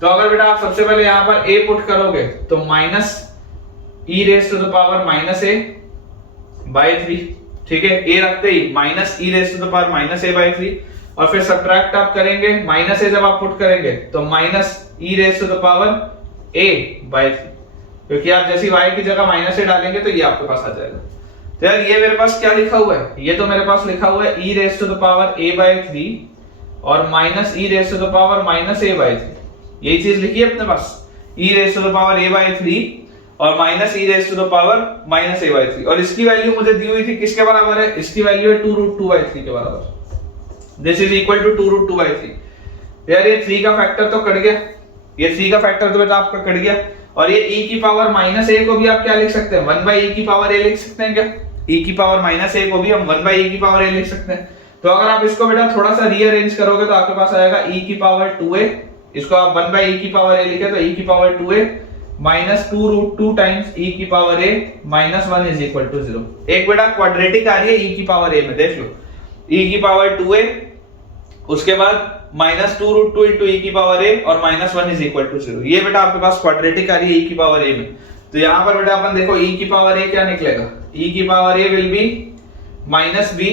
तो अगर बेटा आप सबसे पहले यहाँ पर a पुट करोगे तो minus e raise to the power minus a by 3, ठीक है, a रखते ही minus e raise to the power minus a by 3, और फिर सब्ट्रैक्ट आप करेंगे, माइनस a जब आप पुट करेंगे तो minus e raise to the power a by 3, क्योंकि आप जैसी y की जगह माइनस a डालेंगे तो ये आपके पास आ जाएगा। तो यार ये मेरे पास क्या लिखा हुआ है, ये तो मेरे पास लिखा हुआ है e raise to the power a by 3 और minus e raise to the power minus a by 3, यही चीज लिखी है अपने पास, e raise to the power a by 3 और minus e raise to the power minus a by 3। और इसकी वैल्यू मुझे दी हुई थी किसके बराबर है, इसकी वैल्यू है 2√2/3 के बराबर। This is equal to 2√2/3। यार ये 3 का फैक्टर तो कट गया, ये 3 का फैक्टर तो बेटा आपका कट गया। और ये e की पावर माइनस a को भी आप क्या लिख सकते हैं, 1/e की पावर a लिख सकते हैं क्या, e की पावर माइनस a को भी हम 1/e की पावर a लिख सकते हैं। तो अगर आप इसको बेटा थोड़ा सा रीअरेंज करोगे तो आपके पास आएगा e की पावर 2a, इसको आप 1/e की पावर a लिखे तो e की power 2a minus 2√2 times e की power a minus 1 is equal to 0। एक बेटा क्वाड्रेटिक आ रही है e की पावर a में, देख लो e की पावर 2a, उसके बाद माइनस 2√2 इंटू e की पावर a और माइनस 1 इज इक्वल टू 0। ये बेटा आपके पास क्वाड्रेटिक आ रही है e की पावर a में। तो यहाँ पर बेटा अपन देखो e की पावर a क्या निकलेगा, e की power a will be minus b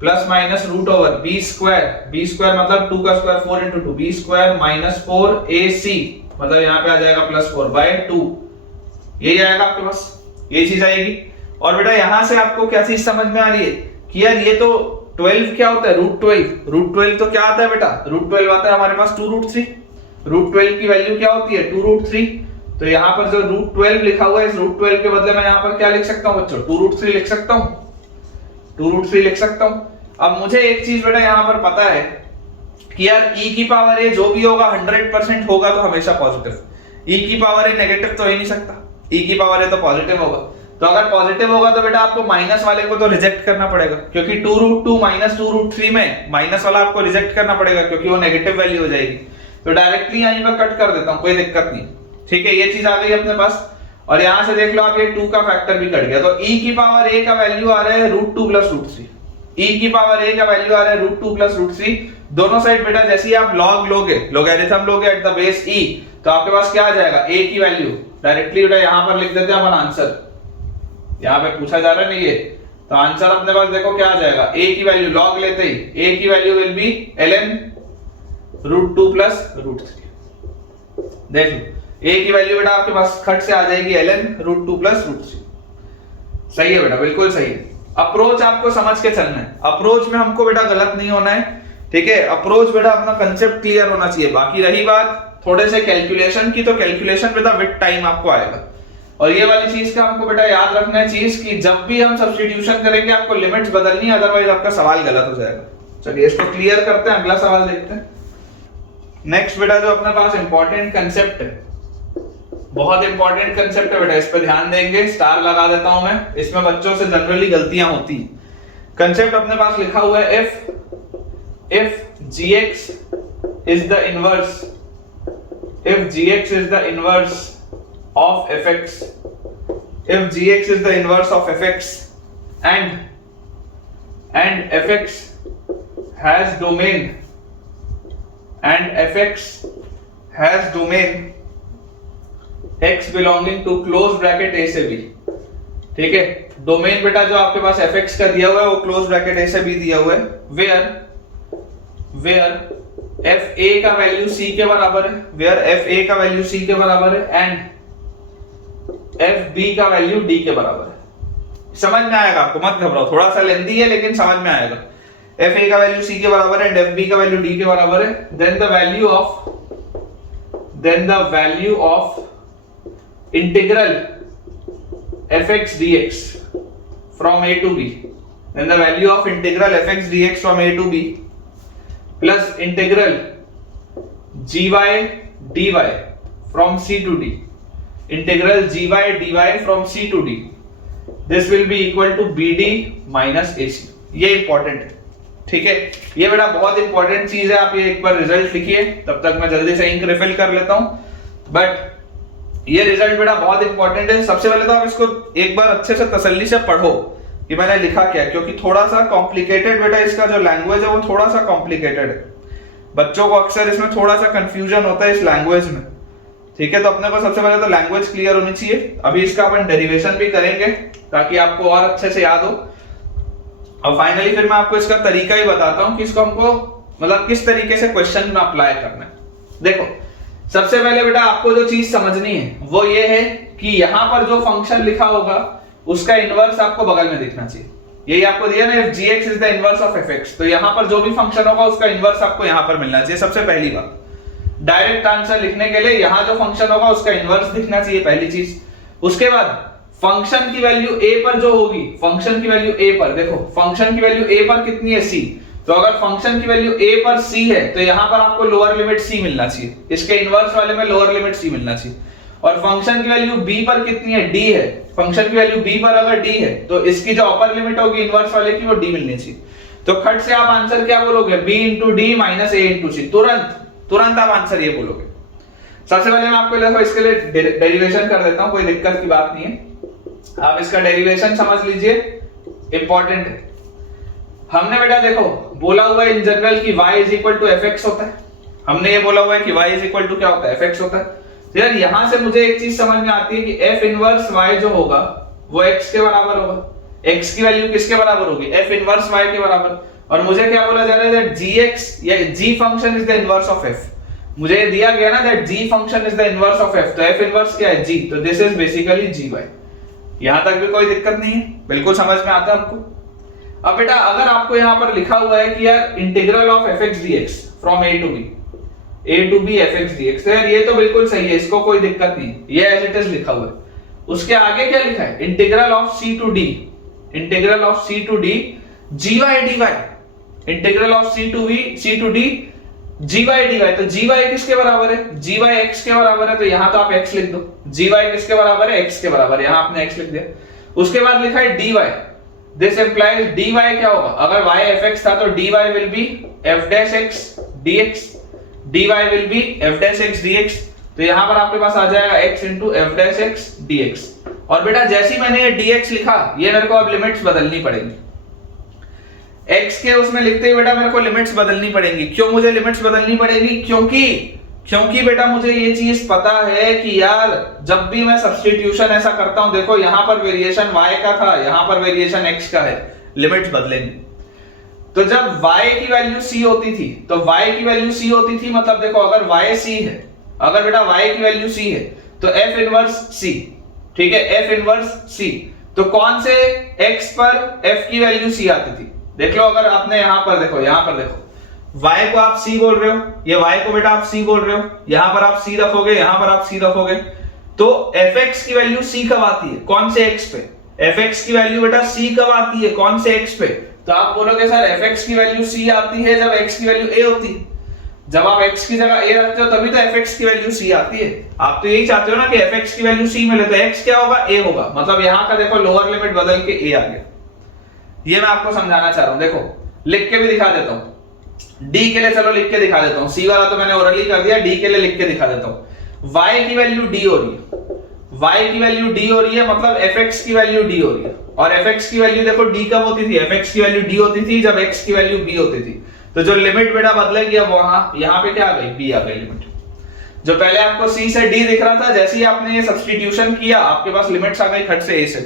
plus minus root over b square मतलब 2 का square 4 into 2 b square minus 4ac, मतलब यहाँ पे आ जाएगा प्लस 4 बाय 2, यही आएगा आपके पास, ये चीज आएगी। और बेटा यहाँ से आपको क्या चीज समझ में आ रही है कि यार ये तो 12 क्या होता है, √12 तो क्या आता है बेटा, √12 आता है हमारे पास 2√3, √12 की वैल्यू क्या होती है 2√3। तो यहाँ पर जो √12 लिखा हुआ है इस √12 के बदले मैं यहाँ पर क्या लिख सकता हूँ बच्चों, 2√3 लिख सकता हूँ, 2√3 लिख सकता हूँ। अब मुझे एक चीज बेटा यहाँ पर पता है कि यार e की पावर a जो भी होगा 100% होगा तो हमेशा पॉजिटिव, e की पावर a नेगेटिव तो हो ही नहीं सकता, e की पावर a तो पॉजिटिव होगा। तो अगर पॉजिटिव होगा तो बेटा आपको माइनस वाले को तो रिजेक्ट करना पड़ेगा, क्योंकि 2√2 माइनस 2√3 में माइनस वाला आपको रिजेक्ट करना पड़ेगा क्योंकि वो नेगेटिव वैल्यू हो जाएगी। तो डायरेक्टली यहीं पर कट कर देता हूँ, कोई दिक्कत नहीं, ठीक है, ये चीज आ गई अपने पास। और यहां से देख लो आप ये 2 का फैक्टर भी कट गया। तो e की पावर a का वैल्यू आ रहा है √2 प्लस √3, e की पावर a का वैल्यू आ रहा है √2 प्लस √3। दोनों साइड बेटा जैसे ही आप लॉग लोगे, लोगैरिथम लोगे एट द बेस e, तो आपके पास क्या आ जाएगा, a की वैल्यू डायरेक्टली बेटा यहाँ पर लिख देते हैं अपन आंसर, यहाँ पे पूछा जा रहा है नहीं ये, तो आंसर अपने पास देखो क्या आ जाएगा, a की वैल्यू लॉग लेते ही a की value will be ln √2 plus √3। देख लो a की वैल्यू बेटा आपके पास खट से आ जाएगी ln √2 प्लस √3। सही है बेटा, बिल्कुल सही है। अप्रोच आपको समझ के चलना है, अप्रोच में हमको बेटा गलत नहीं होना है, ठीक है। अप्रोच बेटा अपना कंसेप्ट क्लियर होना चाहिए। बाकी रही बात थोड़े से कैलकुलेशन की, तो कैलकुलेशन बेटा विद टाइम आपको आएगा। और ये वाली चीज का हमको बेटा याद रखना है चीज कि जब भी हम सब्स्टिट्यूशन करेंगे आपको लिमिट्स बदलनी है, अदरवाइज आपका सवाल गलत हो जाएगा। चलिए इसको क्लियर करते हैं, अगला सवाल देखते हैं। नेक्स्ट बेटा जो अपने पास इंपॉर्टेंट कंसेप्ट है, बहुत इंपॉर्टेंट कंसेप्ट है बेटा, इस पर ध्यान देंगे, स्टार लगा देता हूं मैं, इसमें बच्चों से जनरली गलतियां होती हैं। कंसेप्ट अपने पास लिखा हुआ है if gx is the inverse of fx, if gx is the inverse of fx and fx has domain x belonging to close bracket a से b, ठीक है। डोमेन बेटा जो आपके पास fx का दिया हुआ है वो क्लोज ब्रैकेट a से b दिया हुआ है, where f a का वैल्यू c के बराबर है, where f a का वैल्यू c के बराबर है एंड f b का वैल्यू d के बराबर है। समझ में आएगा आपको, मत घबराओ, थोड़ा सा लेंथी है लेकिन समझ में आएगा। f a का वैल्यू c के बराबर है एंड f b का वैल्यू d के बराबर है, then the value of integral fx dx from a to b, then the value of integral fx dx from a to b plus integral gy dy from c to d, integral gy dy from c to d, this will be equal to bd minus ac। ये important है, ठीक है। ये बेटा बहुत important चीज है, आप ये एक बार रिजल्ट लिखिए, तब तक मैं जल्दी से इंक रिफिल कर लेता हूं। बट ये रिजल्ट बेटा बहुत इंपॉर्टेंट है। सबसे पहले तो आप इसको एक बार अच्छे से तसल्ली से पढ़ो कि मैंने लिखा क्या, क्योंकि थोड़ा सा कॉम्प्लिकेटेड बेटा इसका जो लैंग्वेज है वो थोड़ा सा कॉम्प्लिकेटेड है, बच्चों को अक्सर इसमें थोड़ा सा कंफ्यूजन होता है इस लैंग्वेज में, ठीक है। तो अपने को सबसे पहले तो लैंग्वेज क्लियर होनी चाहिए। अभी इसका अपन डेरिवेशन भी करेंगे ताकि आपको और अच्छे से याद हो, और फाइनली फिर मैं आपको इसका तरीका ही बताता हूं कि इसको हमको मतलब किस तरीके से क्वेश्चन में अप्लाई करना है। देखो सबसे पहले बेटा आपको जो चीज समझनी है वो ये है कि यहां पर जो फंक्शन लिखा होगा उसका इनवर्स आपको बगल में दिखना चाहिए। यही आपको दिया ना, if gx is the inverse of fx, तो यहां पर जो भी फंक्शन होगा उसका इनवर्स आपको यहां पर मिलना चाहिए। सबसे पहली बात, डायरेक्ट आंसर लिखने के लिए यहां जो फंक्शन होगा उसका इनवर्स दिखना चाहिए, पहली चीज। उसके बाद फंक्शन की वैल्यू a पर जो होगी, फंक्शन की वैल्यू a पर, देखो फंक्शन की वैल्यू a पर कितनी है c, तो अगर फंक्शन की वैल्यू a पर c है तो यहां पर आपको लोअर लिमिट c मिलना चाहिए, इसके इनवर्स वाले में लोअर लिमिट c मिलना चाहिए। और फंक्शन की वैल्यू b पर कितनी है, d है, फंक्शन की वैल्यू b पर अगर d है तो इसकी जो अपर लिमिट होगी इनवर्स वाले की वो d मिलनी चाहिए। तो खट से आप आंसर क्या बोलोगे, b into d minus a into c, तुरंत आप आंसर ये बोलोगे। सबसे पहले मैं आपको देखो इसके लिए डेरिवेशन कर देता हूं, कोई दिक्कत की बात नहीं है, आप इसका डेरिवेशन समझ लीजिए, इंपॉर्टेंट है। हमने बेटा देखो बोला हुआ है इन जनरल कि y is equal to fx होता है, हमने ये बोला हुआ है कि y इज इक्वल टू क्या होता है, fx होता है। तो यार यहां से मुझे एक चीज समझ में आती है कि f इनवर्स y जो होगा वो x के बराबर होगा। x की वैल्यू किसके बराबर होगी, f इनवर्स y के बराबर। और मुझे क्या बोला जा रहा है दैट gx या g function is the inverse of f, मुझे दिया गया ना that g function is the inverse of f, तो f इनवर्स क्या है, g, तो दिस इज बेसिकली gy। यहां तक भी कोई दिक्कत नहीं है, बिल्कुल समझ में आता है हमको। अब बेटा अगर आपको यहां पर लिखा हुआ है कि यार integral of fx dx from a to b fx dx, तो यार ये तो बिल्कुल सही है, इसको कोई दिक्कत नहीं, ये एज इट इज लिखा हुआ है। उसके आगे क्या लिखा है, integral of c to d gy dy, integral of c to d gy dy, तो gy किसके बराबर है, gy x के बराबर है, तो यहां तो आप x लिख दो, gy किसके बराबर है, x के बराबर है, यहां आपने x लिख दिया। उसके बाद लिखा है dy, दिस इंप्लाइज dy क्या होगा, अगर y fx था तो dy will be f dash x dx, dy will be f dash x dx, तो यहां पर आपके पास आ जाएगा x into f dash x dx। और बेटा जैसे ही मैंने ये dx लिखा, ये मेरे को अब लिमिट्स बदलनी पड़ेंगी, x के उसमें लिखते ही बेटा मेरे को लिमिट्स बदलनी पड़ेंगी। क्यों मुझे लिमिट्स बदलनी पड़ेगी, क्योंकि क्योंकि बेटा मुझे ये चीज पता है कि यार जब भी मैं सब्स्टिट्यूशन ऐसा करता हूं, देखो यहां पर वेरिएशन y का था, यहां पर वेरिएशन x का है, लिमिट्स बदलेंगे। तो जब y की वैल्यू c होती थी, तो y की वैल्यू c होती थी, मतलब देखो अगर y c है, अगर बेटा y की वैल्यू c है तो f इनवर्स c, ठीक है, f इनवर्स c, तो कौन से x पर f की वैल्यू c आती थी? देख लो, अगर आपने यहां पर देखो y को आप c बोल रहे हो, ये y को बेटा आप c बोल रहे हो, यहां पर आप c रखोगे, यहां पर आप c रखोगे, तो fx की वैल्यू c कब आती है? कौन से x पे? fx की वैल्यू बेटा c कब आती है? कौन से x पे? तो आप बोलोगे सर fx की वैल्यू c आती है जब x की वैल्यू a होती है। जब आप x की जगह a रखते हो तभी तो fx की वैल्यू c आती है। आप तो यही चाहते हो ना कि fx की वैल्यू c मिले, तो x क्या होगा? a होगा, मतलब यहां का देखो लोअर लिमिट बदल के a आ गया। ये मैं आपको समझाना चाह रहा हूं, देखो लिख के भी दिखा देता हूं। d के लिए चलो लिख के दिखा देता हूं, c वाला तो मैंने ओरली कर दिया, d के लिए लिख के दिखा देता हूं। y की वैल्यू d हो रही है, y की वैल्यू d हो रही है, मतलब fx की वैल्यू d हो रही है। और fx की वैल्यू देखो d कब होती थी? fx की वैल्यू d होती थी जब x की वैल्यू b होती थी। तो जो लिमिट बेटा बदलेगी अब वहां यहां पे क्या आ गई? b आ गई लिमिट। जो पहले आपको c से d दिख रहा था, जैसे ही आपने ये सब्स्टिट्यूशन किया आपके पास लिमिट्स आ गई खट से a से b।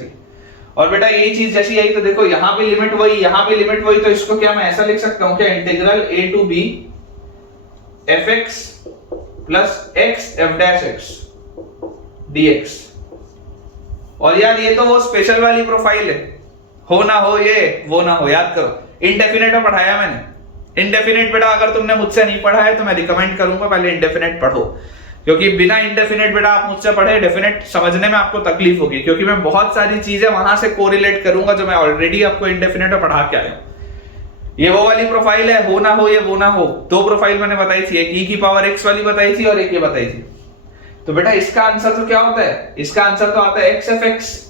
और बेटा यही चीज जैसी आई तो देखो यहां भी लिमिट वही, यहां भी लिमिट वही, तो इसको क्या मैं ऐसा लिख सकता हूं क्या? Integral a to b fx plus x f dash x dx। और यार ये तो वो स्पेशल वाली प्रोफाइल है, हो ना हो ये, वो ना हो, याद करो। इंडेफिनेट में पढ़ाया मैंने, इंडेफिनेट बेटा अगर तुमने मुझसे नहीं पढ़ा है तो मैं रिकमेंड करूंगा पहले इंडेफिनेट पढ़ो, क्योंकि बिना इंडेफिनेट बेटा आप मुझसे पढ़े डेफिनेट समझने में आपको तकलीफ होगी, क्योंकि मैं बहुत सारी चीजें वहां से कोरिलेट करूंगा जो मैं ऑलरेडी आपको इंडेफिनेट में पढ़ा के आया हूं। ये वो वाली प्रोफाइल है, हो ना हो ये वो ना हो। दो प्रोफाइल मैंने बताई थी, एक e की पावर x वाली बताई थी और एक ये बताई थी। तो बेटा इसका आंसर तो क्या होता है? इसका आंसर तो आता है x(f(x),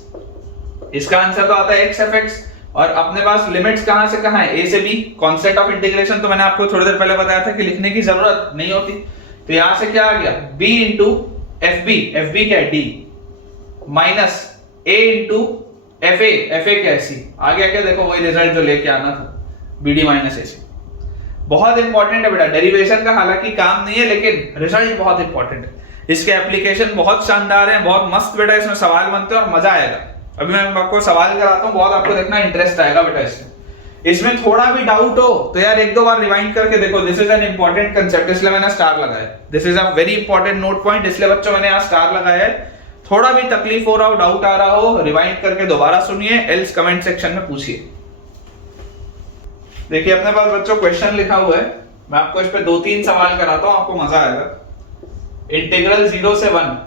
इसका आंसर तो आता है x(f(x), और अपने पास लिमिट्स कहां से कहां है? a से b। कांस्टेंट ऑफ इंटीग्रेशन तो मैंने आपको थोड़ी देर पहले बताया था कि लिखने की जरूरत नहीं होती। तो यहां से क्या आ गया? b इंटू fb, fb क्या है? d, minus a into fa, fa क्या है? c। आ गया क्या? देखो वही रिजल्ट जो लेके आना था, bd माइनस ac। बहुत इंपॉर्टेंट है बेटा, डेरिवेशन का हालांकि काम नहीं है लेकिन रिजल्ट बहुत इंपॉर्टेंट है। इसके एप्लीकेशन बहुत शानदार है, बहुत मस्त बेटा, इसमें सवाल बनते हैं और मजा आएगा। अभी मैं आपको सवाल कराता हूँ, बहुत आपको देखना इंटरेस्ट आएगा बेटा इसमें। इसमें थोड़ा भी डाउट हो तो यार एक दो बार रिवाइंड करके देखो। This is an important concept, इसलिए मैंने स्टार लगाया। This is a very important note point, इसलिए बच्चों मैंने यहाँ स्टार लगाया है। थोड़ा भी तकलीफ हो रहा हो, डाउट आ रहा हो, रिवाइंड करके दोबारा सुनिए, एल्स कमेंट सेक्शन में पूछिए। देखिए अपने पास बच्चों क्वेश्चन लिखा हुआ है, मैं आपको इस पे दो तीन सवाल कराता हूँ, आपको मजा आएगा। इंटीग्रल 0 से 1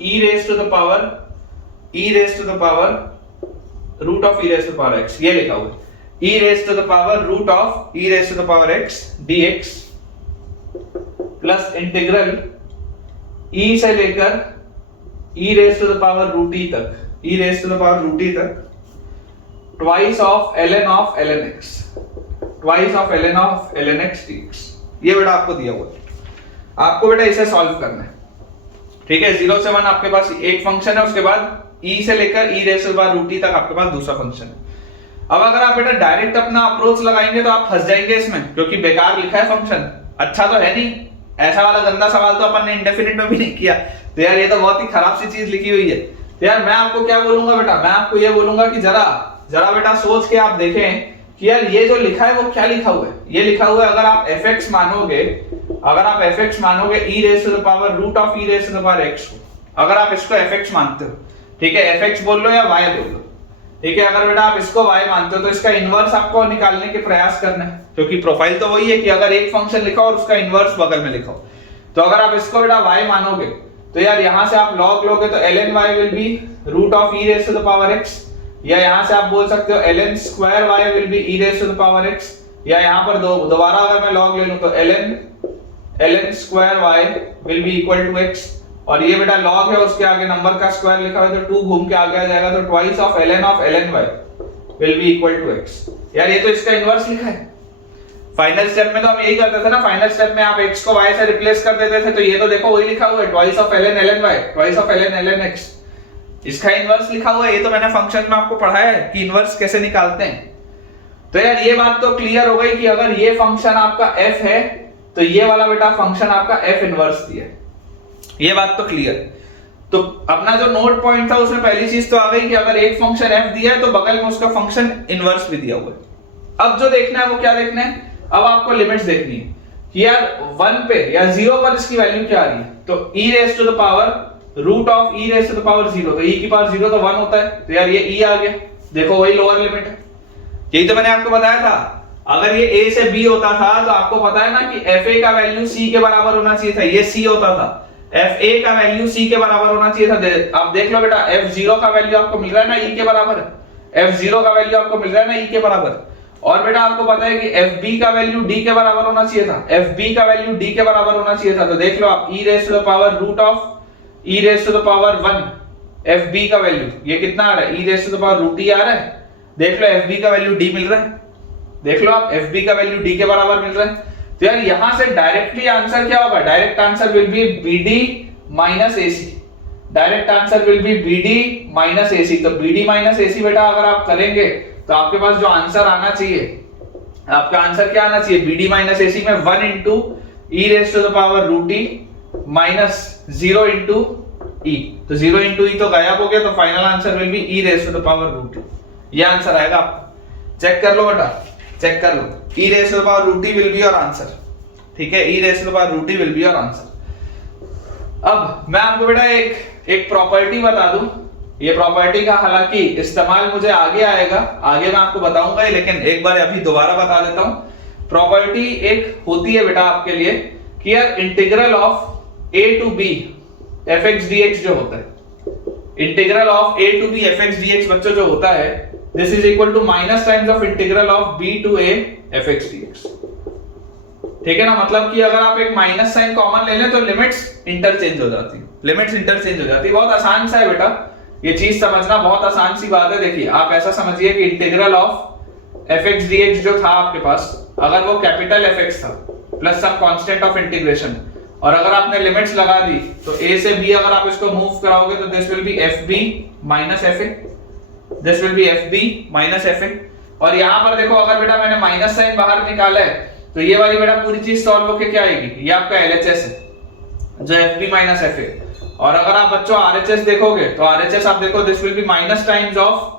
e raise to the power root of e raise to the power x, ये लिखा हुआ है। e raise to the power root of e raise to the power x dx plus integral e से लेकर e raise to the power root e तक, e raise to the power root e तक, twice of ln x, twice of ln x dx। ये बेटा आपको दिया हुआ है, आपको बेटा इसे सॉल्व करना है, ठीक है। 0 से 1 आपके पास एक फंक्शन है, उसके बाद e से लेकर e raise to the power root e तक आपके पास दूसरा फंक्शन है। अब अगर आप बेटा डायरेक्ट अपना अप्रोच लगाएंगे तो आप फंस जाएंगे इसमें, क्योंकि बेकार लिखा है फंक्शन, अच्छा तो है नहीं। ऐसा वाला गंदा सवाल तो अपन ने इंडेफिनिट में भी नहीं किया, तो यार ये तो बहुत ही खराब सी चीज लिखी हुई है। तो यार मैं आपको क्या बोलूंगा बेटा, मैं आपको ये बोलूंगा कि जरा बेटा सोच के आप देखें कि यार ये जो लिखा है वो क्या लिखा हुआ है। ये लिखा हुआ है अगर आप fx मानोगे, e raise to the power root of e raise to the power x को, अगर आप इसको fx मानते हो, ठीक है, fx बोल लो या y बोल लो, ठीक है। अगर बेटा आप इसको y मानते हो तो इसका इनवर्स आपको निकालने के प्रयास करना है, क्योंकि प्रोफाइल तो वही है कि अगर एक फंक्शन लिखा और उसका इनवर्स बगल में लिखा। तो अगर आप इसको बेटा y मानोगे तो यार यहां से आप log लोगे तो ln y will be root of e raise to the power x, या यहां से आप बोल सकते हो ln square y will be e raise to the power x, या यहां पर दोबारा अगर मैं log ले लूं तो ln square y will be equal to x, और ये बेटा log है उसके आगे नंबर का स्क्वायर लिखा हुआ है तो 2 घूम के आगे आ जाएगा, तो twice of ln y will be equal to x। यार ये तो इसका इनवर्स लिखा है। फाइनल स्टेप में तो हम यही करते थे ना, फाइनल स्टेप में आप x को y से रिप्लेस कर देते थे, तो ये तो देखो वही लिखा हुआ है, twice of ln y, twice of ln x, इसका इनवर्स लिखा हुआ है। ये तो मैंने फंक्शन में आपको पढ़ाया है कि इनवर्स कैसे निकालते हैं। तो यार ये बात तो क्लियर हो गई कि अगर ये फंक्शन आपका f है तो ये वाला बेटा फंक्शन आपका एफ इनवर्स दिया है, ये बात तो क्लियर। तो अपना जो नोट पॉइंट था उसमें पहली चीज तो आ गई कि अगर एक फंक्शन एफ दिया है तो बगल में उसका फंक्शन इनवर्स भी दिया हुआ है। अब जो देखना है वो क्या देखना है, अब आपको लिमिट्स देखनी है कि यार 1 पे या 0 पर इसकी वैल्यू क्या आ रही है। तो e raise to the power root of e raise to the power 0, तो e की पावर 0 तो 1 होता है, तो यार ये e आ गया, देखो वही लोअर लिमिट है। यही तो मैंने आपको बताया था, अगर ये a से b होता था तो आपको पता है ना कि fa का वैल्यू c के बराबर होना चाहिए था, ये c होता था, fa का वैल्यू c के बराबर होना चाहिए था। आप देख लो बेटा f0 का वैल्यू आपको मिल रहा है ना e के बराबर है, f0 का वैल्यू आपको मिल रहा है ना e के बराबर। और बेटा आपको पता है कि fb का वैल्यू d के बराबर होना चाहिए था, fb का वैल्यू d के बराबर होना चाहिए था। तो देख लो आप e raise to the power root of e raise to the power 1 fb का वैल्यू ये कितना आ रहा है, e raise to the power root e आ रहा है। देख लो fb का वैल्यू d मिल रहा है, देख लो आप fb का वैल्यू d के बराबर मिल रहा है। तो यार यहां से डायरेक्टली आंसर क्या होगा, direct answer will B bd minus ac, direct answer will B bd minus ac। तो bd माइनस ac बेटा अगर आप करेंगे तो आपके पास जो आंसर आना चाहिए, आपका आंसर क्या आना चाहिए, bd माइनस ac में 1 into e raise to the power root e minus 0 into e, तो 0 इंटू e तो गायब हो गया, तो final answer will be e raise to the power root e, ये आंसर आएगा। आप चेक कर लो बेटा, चेक कर लो, e raise to the power root e will be your answer, ठीक है, e raise to the power root e will be your answer. अब मैं आपको बेटा एक प्रॉपर्टी बता दूं, ये प्रॉपर्टी का हालांकि इस्तेमाल मुझे आगे आएगा, आगे मैं आपको बताऊंगा, लेकिन एक बार अभी दोबारा बता देता हूं। प्रॉपर्टी एक होती है बेटा आपके लिए कि यार integral of a to b fx dx जो होता है, integral of a to b fx dx बच्चों जो होता है, this is equal to minus times of integral of b to a fx dx, ठीक है ना। मतलब कि अगर आप एक माइनस साइन कॉमन ले लें तो लिमिट्स इंटरचेंज हो जाती है, लिमिट्स इंटरचेंज हो जाती है। बहुत आसान सा है बेटा, ये चीज समझना बहुत आसान सी बात है। देखिए आप ऐसा समझिए कि इंटीग्रल ऑफ fx dx जो था आपके पास, अगर वो कैपिटल fx था प्लस सब कांस्टेंट ऑफ इंटीग्रेशन, और अगर आपने लिमिट्स लगा दी तो a से b अगर आप इसको मूव कराओगे तो this will be fb minus fa, this will be fb minus fa। और यहां पर देखो अगर बेटा मैंने माइनस साइन बाहर निकाला है तो ये वाली बेटा पूरी चीज सॉल्व होके क्या आएगी, ये आपका LHS है जो fb माइनस fa। और अगर आप बच्चों RHS देखोगे तो RHS आप देखो this will be minus times of,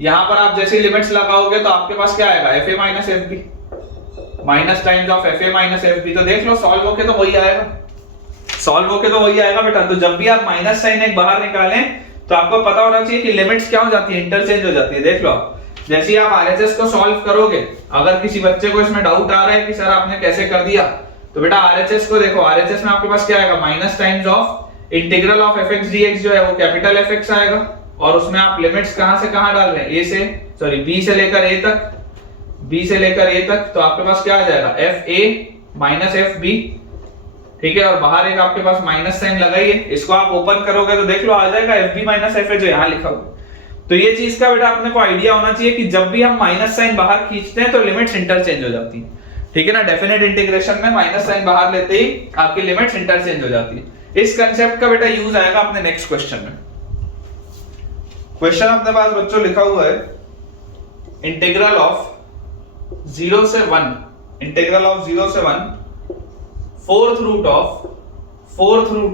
यहां पर आप जैसे लिमिट्स लगाओगे तो आपके पास क्या आएगा, fa minus fb, minus times of fa minus fb। तो देख लो सॉल्व होके तो वही आएगा, सॉल्व होके तो वही आएगा बेटा। तो जब भी आप माइनस साइन एक बाहर निकालें तो आपको पता होना चाहिए कि लिमिट्स क्या हो जाती है, इंटरचेंज हो जाती है। देख लो आप जैसे ही आप RHS को सॉल्व करोगे, अगर किसी बच्चे को इसमें डाउट आ रहा है कि सर आपने कैसे कर दिया, तो बेटा RHS को देखो, RHS में आपके पास क्या आएगा, minus times of integral of fx dx जो है वो कैपिटल fx आएगा, और उसमें आप लिमिट्स कहां से कहां डाल रहे हैं, b से लेकर a तक, b से लेकर a तक, तो आपके पास क्या आ जाएगा, fa माइनस fb, ठीक है। और बाहर एक आपके पास माइनस साइन लगाइए, इसको आप ओपन करोगे तो देख लो आ जाएगा fb माइनस fa जो यहाँ लिखा हुआ। तो ये चीज का बेटा अपने को आइडिया होना चाहिए कि जब भी हम माइनस साइन बाहर खींचते हैं तो लिमिट्स इंटरचेंज हो जाती है, ठीक है ना। डेफिनेट इंटीग्रेशन में माइनस साइन बाहर लेते ही आपकी लिमिट्स इंटरचेंज हो जाती है। इस कंसेप्ट का बेटा यूज आएगा अपने नेक्स्ट क्वेश्चन में। क्वेश्चन अपने पास बच्चों लिखा हुआ है, इंटीग्रल ऑफ 0 से 1, इंटीग्रल ऑफ 0 से 1 fourth root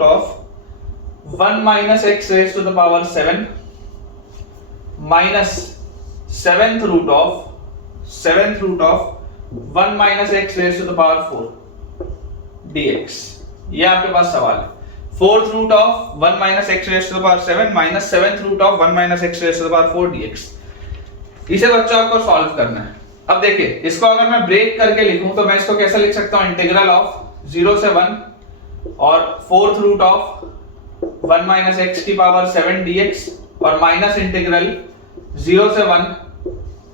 of 1 minus x raise to the power 7 minus seventh root of 1 minus x raise to the power 4 dx। ये आपके पास सवाल है, fourth root of 1 minus x raise to the power 7 minus seventh root of 1 minus x raise to the power 4 dx। इसे बच्चों आपको solve करना है। अब देखिए इसको अगर मैं ब्रेक करके लिखूं तो मैं इसको कैसे लिख सकता हूं, इंटीग्रल ऑफ 0 से 1 और fourth root of 1 minus x की पावर 7 dx, और माइनस इंटीग्रल 0 से 1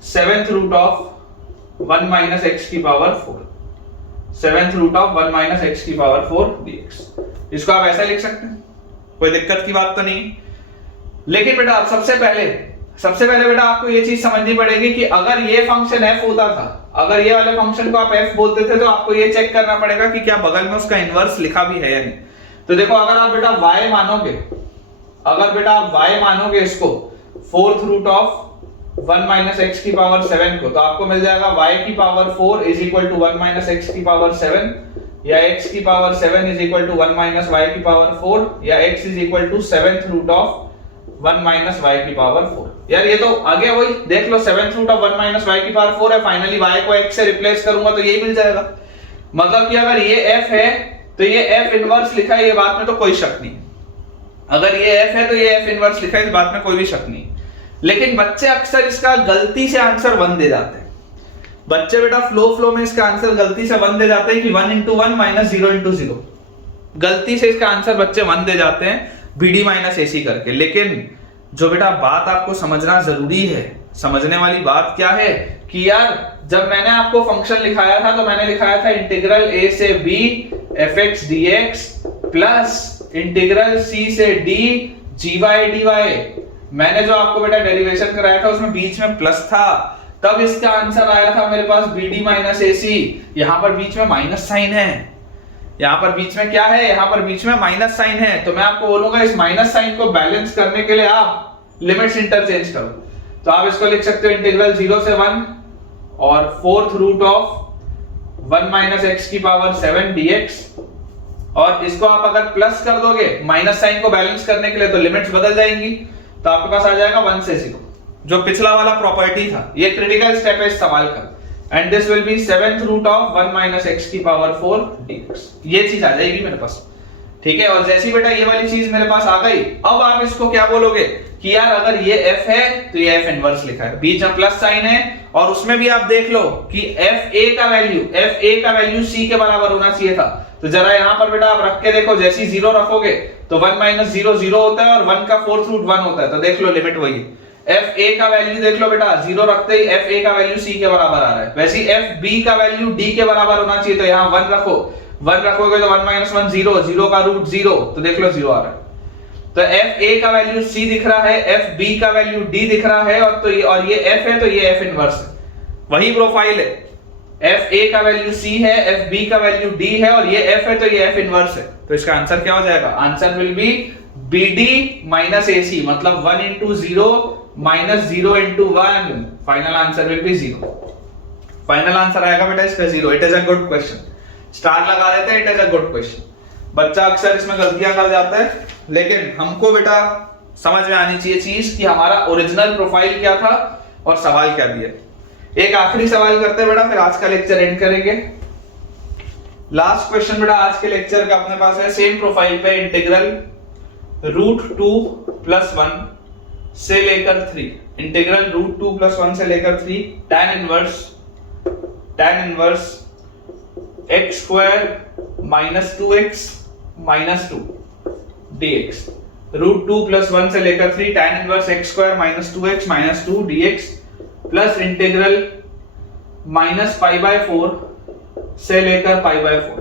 seventh root of 1 minus x की power 4, seventh root of 1 minus x की पावर 4 dx। इसको आप ऐसा लिख सकते हैं, कोई दिक्कत की बात तो नहीं। लेकिन बेटा सबसे पहले बेटा आपको ये चीज समझनी पड़ेगी कि अगर ये फंक्शन f होता था, अगर ये वाले फंक्शन को आप f बोलते थे, तो आपको ये चेक करना पड़ेगा कि क्या बगल में उसका इनवर्स लिखा भी है या नहीं। तो देखो अगर आप बेटा y मानोगे, इसको fourth root of 1 minus x की पावर 7 को, तो आपको मिल जाएगा y की power 4 is equal to 1 minus x की पावर 7, या x की power 7 is equal to 1 minus y की पावर 4 या x is equal to 7th root of 1 minus y की पावर 4। यार ये तो आगे वही देख लो 7th root of 1 minus y की पावर 4 है, फाइनली y को x से रिप्लेस करूंगा तो यही मिल जाएगा। मतलब कि अगर ये f है तो ये f इनवर्स लिखा है, ये बात में तो कोई शक नहीं। अगर ये f है तो ये f इनवर्स लिखा है, इस बात में कोई भी शक नहीं। लेकिन बच्चे अक्सर इसका गलती से आंसर 1 दे जाते हैं। बच्चे बेटा फ्लो में इसका आंसर गलती से 1 दे जाते हैं कि 1 into 1 माइनस 0 into 0। गलती से इसका आंसर बच्चे 1 दे जाते हैं BD माइनस AC करके। लेकिन जो बेटा बात आपको समझना जरूरी है, समझने वाली बात क्या है कि यार जब मैंने आपको फंक्शन लिखाया था तो मैंने लिखाया था इंटीग्रल a से b fx dx plus integral c से d gy dy। मैंने जो आपको बेटा डेरिवेशन कराया था उसमें बीच में प्लस था, तब इसका आंसर आया था मेरे पास BD माइनस AC। यहां पर बीच में माइनस साइन है, यहां पर बीच में क्या है, यहां पर बीच में माइनस साइन है। तो मैं आपको बोलूंगा इस माइनस साइन को बैलेंस करने के लिए आप लिमिट्स इंटरचेंज करो। तो आप इसको लिख सकते हो इंटीग्रल 0 से 1 और 4th root of 1 minus x की पावर 7 dx। और इसको आप अगर प्लस कर दोगे माइनस साइन को बैलेंस करने के लिए तो लिमिट्स बदल जाएंगी, तो आपके पास आ जाएगा 1 से 0, जो पिछला वाला प्रॉपर्टी था। ये क्रिटिकल स्टेप है इस सवाल का। And this will be 7th root of 1 minus x की पावर 4 dx। ये चीज आ जाएगी मेरे पास, ठीक है। और जैसी बेटा ये वाली चीज मेरे पास आ गई, अब आप इसको क्या बोलोगे कि यार अगर ये f है तो ये f इनवर्स लिखा है, बीच में प्लस साइन है और उसमें भी आप देख लो कि fa का वैल्यू c के बराबर होना चाहिए था। तो जरा यहां पर बेटा आप रख के देखो, जैसी 0 रखोगे तो 1 माइनस 0 0 होता है और 1 का 4th रूट 1 होता है। तो देख लो लिमिट वही fa का वैल्यू देख लो बेटा, 0 रखते ही fa का वैल्यू c के बराबर आ रहा है। वैसे fb का वैल्यू d के बराबर होना चाहिए, तो यहां 1 रखो, 1 रखोगे तो 1 माइनस 1 0, 0 का रूट 0, तो देख लो 0 आ रहा है। तो fa का वैल्यू c दिख रहा है, fb का वैल्यू d दिख रहा है, और ये f है तो ये f इनवर्स है। वही प्रोफाइल है, fa का वैल्यू c है, fb का वैल्यू d है और ये f है तो ये f इनवर्स है। तो इसका आंसर क्या हो जाएगा, answer will B bd minus ac, मतलब 1 into 0 minus 0 into 1, final answer will B 0। Final answer आएगा बेटा इसका 0। It is a good question, star लगा देते हैं, it is a good question. बच्चा अक्सर इसमें गलतियां कर जाता है, लेकिन हमको बेटा समझ में आनी चाहिए चीज कि हमारा ओरिजिनल प्रोफाइल क्या था और सवाल क्या दिया। एक आखिरी सवाल करते हैं बेटा, फिर आज का लेक्चर एंड करेंगे। लास्ट क्वेश्चन बेटा आज के लेक्चर का अपने पास है, सेम प्रोफाइल पे, इंटीग्रल √2 + 1 से लेकर 3, इंटीग्रल √2 + 1 से लेकर 3 tan inverse x² - 2x - 2 dx। √2 + 1 से लेकर 3 tan inverse x² - 2x - 2 dx plus integral -π/4 से लेकर π/4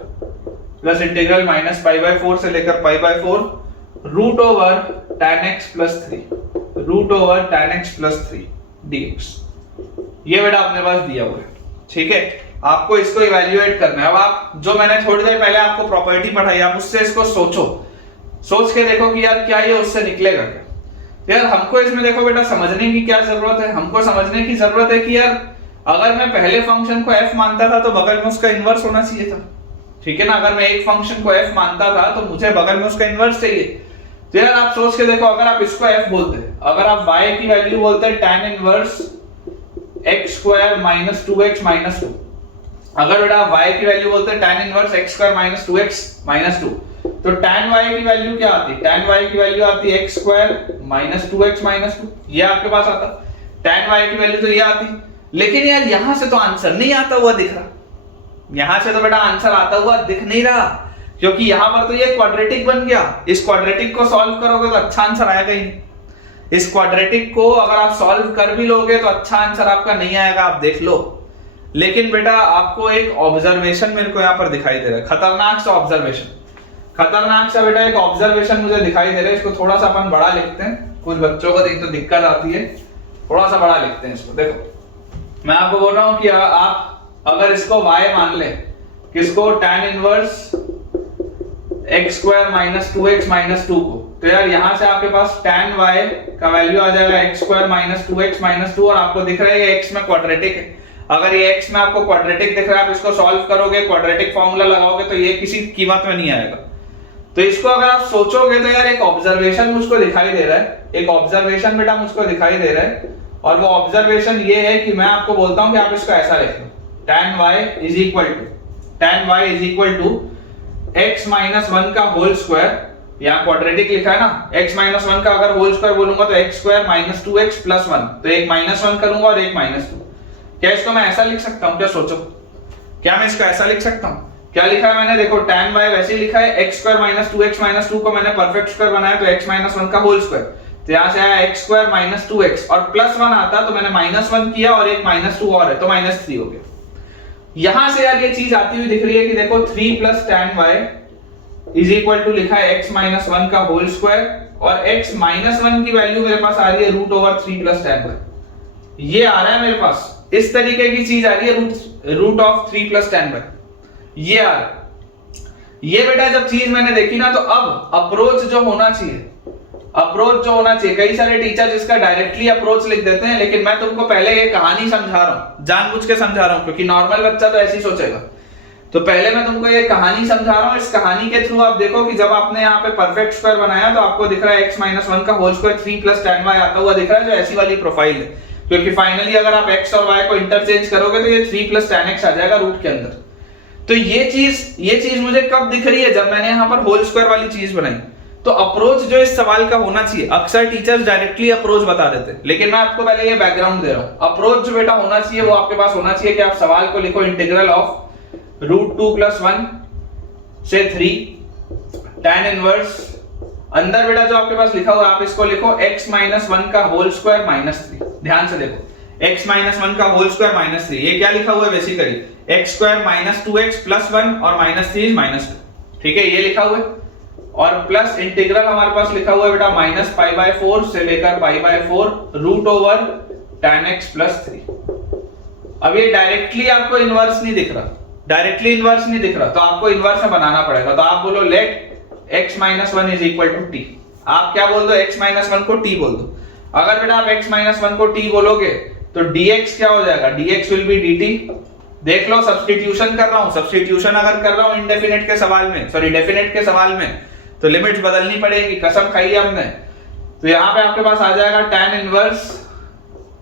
प्लस इंटीग्रल -π/4 से लेकर π/4 √tan x + 3 tan x + 3 dx। ये बेटा अपने पास दिया हुआ है, ठीक है। आपको इसको इवैल्यूएट करना है। अब आप जो मैंने थोड़ी देर पहले आपको प्रॉपर्टी पढ़ाई, आप उससे इसको सोच के देखो कि यार क्या ये उससे निकलेगा क्या। यार हमको इसमें देखो बेटा समझने की क्या जरूरत है, हमको समझने की जरूरत है कि यार अगर मैं पहले फंक्शन को f मानता था तो बगल में उसका इनवर्स होना चाहिए था, ठीक है ना। अगर मैं एक फंक्शन को f मानता था तो मुझे बगल में उसका इनवर्स चाहिए। तो यार आप सोच के देखो, अगर आप इसको f बोलते, अगर आप y की वैल्यू बोलते tan इनवर्स x² - 2x - 2, अगर बेटा आप y की वैल्यू बोलते tan इनवर्स x² - 2x - 2, तो tan y की वैल्यू क्या आती है, tan y की वैल्यू आती है x² - 2x - 2, ये आपके पास आता। tan y की वैल्यू तो ये आती, लेकिन यार यहां से तो आंसर नहीं आता हुआ दिख रहा, यहां से तो बेटा आंसर आता हुआ दिख नहीं रहा, क्योंकि यहां पर तो ये क्वाड्रेटिक बन गया। इस क्वाड्रेटिक को सॉल्व करोगे तो अच्छा आंसर आएगा ही नहीं। इस क्वाड्रेटिक को अगर आप सॉल्व कर भी लोगे तो अच्छा आंसर आपका नहीं आएगा, आप देख लो। लेकिन बेटा आपको एक ऑब्जर्वेशन मेरे को यहां पर दिखाई दे रहा है, खतरनाक सा ऑब्जर्वेशन, खतरनाक सा बेटा एक ऑब्जर्वेशन मुझे दिखाई दे रहा है। इसको थोड़ा सा अपन बड़ा लिखते हैं, कुछ बच्चों को देख तो दिक्कत आती है, थोड़ा सा बड़ा लिखते हैं इसको। देखो मैं आपको बोल रहा हूं कि आप अगर इसको y मान ले, किसको, tan इनवर्स x² - 2x - 2 को, तो यार यहां से आपके पास tan y का वैल्यू आ जाएगा x² - 2x - 2, और आपको दिख रहा है ये x में क्वाड्रेटिक है। अगर ये x में आपको क्वाड्रेटिक दिख रहा है, आप इसको सॉल्व करोगे, क्वाड्रेटिक फॉर्मूला लगाओगे तो ये किसी कीमत में नहीं आएगा। तो इसको अगर आप सोचोगे तो यार एक ऑब्जर्वेशन मुझको दिखाई दे रहा है, एक ऑब्जर्वेशन बेटा मुझको दिखाई दे रहा है, और वो ऑब्जर्वेशन ये है कि मैं आपको बोलता हूं कि आप इसको ऐसा लिख लो, tan y is equal to x minus 1 का होल स्क्वायर, यहाँ क्वाड्रेटिक लिखा है ना, x माइनस 1 का अगर होल स्क्वायर बोलूंगा तो x square minus 2x plus 1, तो एक माइनस 1 करूंगा और एक माइनस 2। क्या इसको मैं ऐसा लिख सकता हूँ? क्या सोचो, क्या मैं इसको ऐसा लिख सकता हूँ? क्या लिखा है मैंने? देखो tan y वैसे ही लिखा है, x square minus 2x minus 2 को मैंने परफेक्ट स्क्वायर बनाया तो x माइनस 1 का होल स्क्वायर, तो यहाँ से आया x स्क्वायर माइनस 2x और प्लस 1 आता तो मैंने माइनस 1 किया और एक माइनस 2 और है तो माइनस 3 हो गया। यहां से यार ये चीज आती हुई दिख रही है कि देखो 3 plus tan y is equal to लिखा है x माइनस 1 का होल स्क्वायर और x माइनस 1 की वैल्यू मेरे पास आ रही है root over 3 plus tan y, ये आ रहा है मेरे पास, इस तरीके की चीज आ रही है root of 3 plus tan y, ये आ रहा है। ये बेटा जब चीज मैंने देखी ना तो अब अप्रोच जो होना चाहिए, कई सारे टीचर इसका डायरेक्टली अप्रोच लिख देते हैं, लेकिन मैं तुमको पहले ये कहानी समझा रहा हूं, जानबूझ के समझा रहा हूं क्योंकि नॉर्मल बच्चा तो ऐसे ही सोचेगा। तो पहले मैं तुमको ये कहानी समझा रहा हूं, इस कहानी के थ्रू आप देखो कि जब आपने यहाँ पे परफेक्ट स्क्वायर बनाया तो आपको दिख रहा है x माइनस 1 का whole square 3 plus tan y आता हुआ दिख रहा है, जो ऐसी वाली प्रोफाइल है, क्योंकि फाइनली अगर आप x और y को इंटरचेंज करोगे तो ये 3 प्लस tan x आ जाएगा रूट के अंदर। तो ये चीज मुझे कब दिख रही है? जब मैंने यहाँ पर होल स्क्वायर वाली चीज बनाई। तो अप्रोच जो इस सवाल का होना चाहिए, अक्सर टीचर्स डायरेक्टली अप्रोच बता देते हैं, लेकिन मैं आपको पहले ये बैकग्राउंड दे रहा हूं। अप्रोच जो बेटा होना चाहिए वो आपके पास होना चाहिए कि आप सवाल को लिखो इंटीग्रल ऑफ रूट 2 प्लस 1 से 3 tan इनवर्स, अंदर बेटा जो आपके पास लिखा हुआ आप इसको लिखो x माइनस 1 का होल स्क्वायर माइनस 3। ध्यान से देखो, x माइनस 1 का होल स्क्वायर माइनस 3, ये क्या लिखा हुआ है basically x square minus 2x plus 1 और माइनस 3 माइनस 2, ठीक है, ये लिखा हुआ है। और प्लस इंटीग्रल हमारे पास लिखा हुआ है बेटा माइनस पाई बाय 4 से लेकर pi by 4 root over tan x plus 3। अब ये डायरेक्टली आपको इनवर्स नहीं दिख रहा, तो आपको इनवर्स में बनाना पड़ेगा। तो आप बोलो let x minus 1 is equal to t। आप क्या बोल दो? x माइनस 1 को t बोल दो। अगर बेटा आप x माइनस 1 को t बोलोगे तो dx क्या हो जाएगा? dx will be dt। देख लो, सब्स्टिट्यूशन कर रहा हूं, सब्स्टिट्यूशन अगर कर रहा हूं इंडेफिनिट के सवाल में, सॉरी डेफिनेट के सवाल में, तो लिमिट्स बदलनी पड़ेगी, कसम खाई है हमने। तो यहाँ पे आपके पास आ जाएगा tan इनवर्स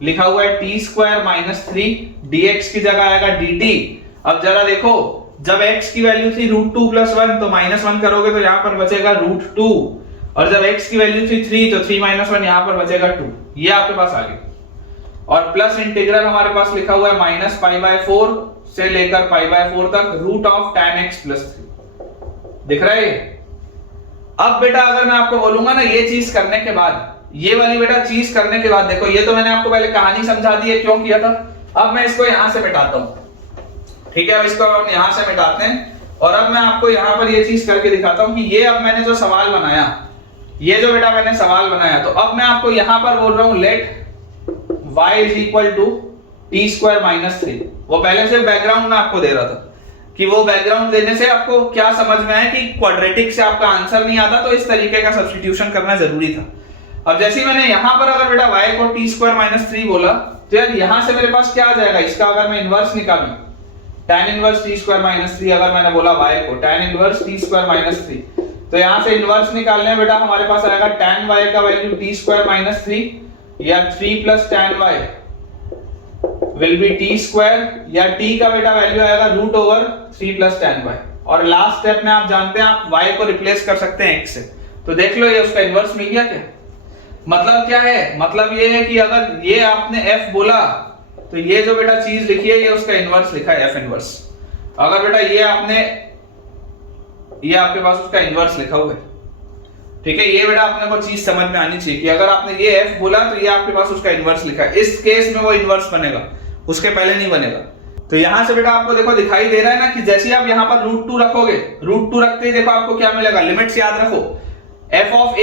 लिखा हुआ है t स्क्वायर माइनस 3, dx की जगह आएगा dt। अब जरा देखो, जब x की वैल्यू थी रूट 2 प्लस 1 तो माइनस 1 करोगे तो यहाँ पर बचेगा रूट 2, और जब x की वैल्यू थी 3 तो 3 माइनस 1 यहाँ पर बचेगा 2, ये आपके पास आ गया। और प्लस इंटीग्रल हमारे पास लिखा हुआ है माइनस पाई बाय 4 से लेकर पाई बाय 4 तक root of tan x plus 3, दिख रहा है ये? अब बेटा अगर मैं आपको बोलूंगा ना ये चीज करने के बाद, ये वाली बेटा चीज करने के बाद, देखो ये तो मैंने आपको पहले कहानी समझा दी है क्यों किया था। अब मैं इसको यहां से मिटाता हूं, ठीक है, अब इसको हम यहां से मिटाते हैं और अब मैं आपको यहां पर ये चीज करके दिखाता हूं कि ये अब मैंने जो सवाल बनाया, ये जो बेटा मैंने सवाल बनाया, तो अब मैं आपको यहां पर बोल रहा हूं let y is equal to T square minus 3। वो पहले से बैकग्राउंड में आपको दे रहा था कि वो बैकग्राउंड देने से आपको क्या समझ में आया कि क्वाड्रेटिक से आपका आंसर नहीं आता, तो इस तरीके का सब्स्टिट्यूशन करना जरूरी था। अब जैसे ही मैंने यहां पर अगर बेटा y को टी स्क्वायर माइनस 3 बोला, तो यार यहां से मेरे पास क्या आ जाएगा? इसका अगर मैं इनवर्स निकालूं, tan inverse T square minus 3, अगर मैंने बोला y को tan inverse T square minus 3, तो यहां से इनवर्स निकालने में बेटा हमारे पास आएगा tan y का वैल्यू टी स्क्वायर माइनस 3 या 3 plus tan y will be T square, या t का बेटा वैल्यू आएगा root over 3 plus tan y। और लास्ट स्टेप में आप जानते हैं आप y को रिप्लेस कर सकते हैं x से, तो देख लो ये उसका इनवर्स मिल गया। क्या मतलब क्या है? मतलब ये है कि अगर ये आपने f बोला तो ये जो बेटा चीज लिखी है ये उसका इनवर्स लिखा है f इनवर्स। अगर बेटा ये आपके पास उसका इनवर्स लिखा हुआ है, ठीक है, ये बेटा अपने को चीज समझ में आनी चाहिए कि अगर आपने ये f बोला तो ये आपके पास उसका इनवर्स लिखा है। इस केस में वो इनवर्स बनेगा, उसके पहले नहीं बनेगा। तो यहां से बेटा आपको देखो दिखाई दे रहा है ना कि जैसे आप यहां पर रूट 2 रखोगे, रूट 2 रखते ही देखो आपको क्या मिलेगा, लिमिट्स याद रखो, f ऑफ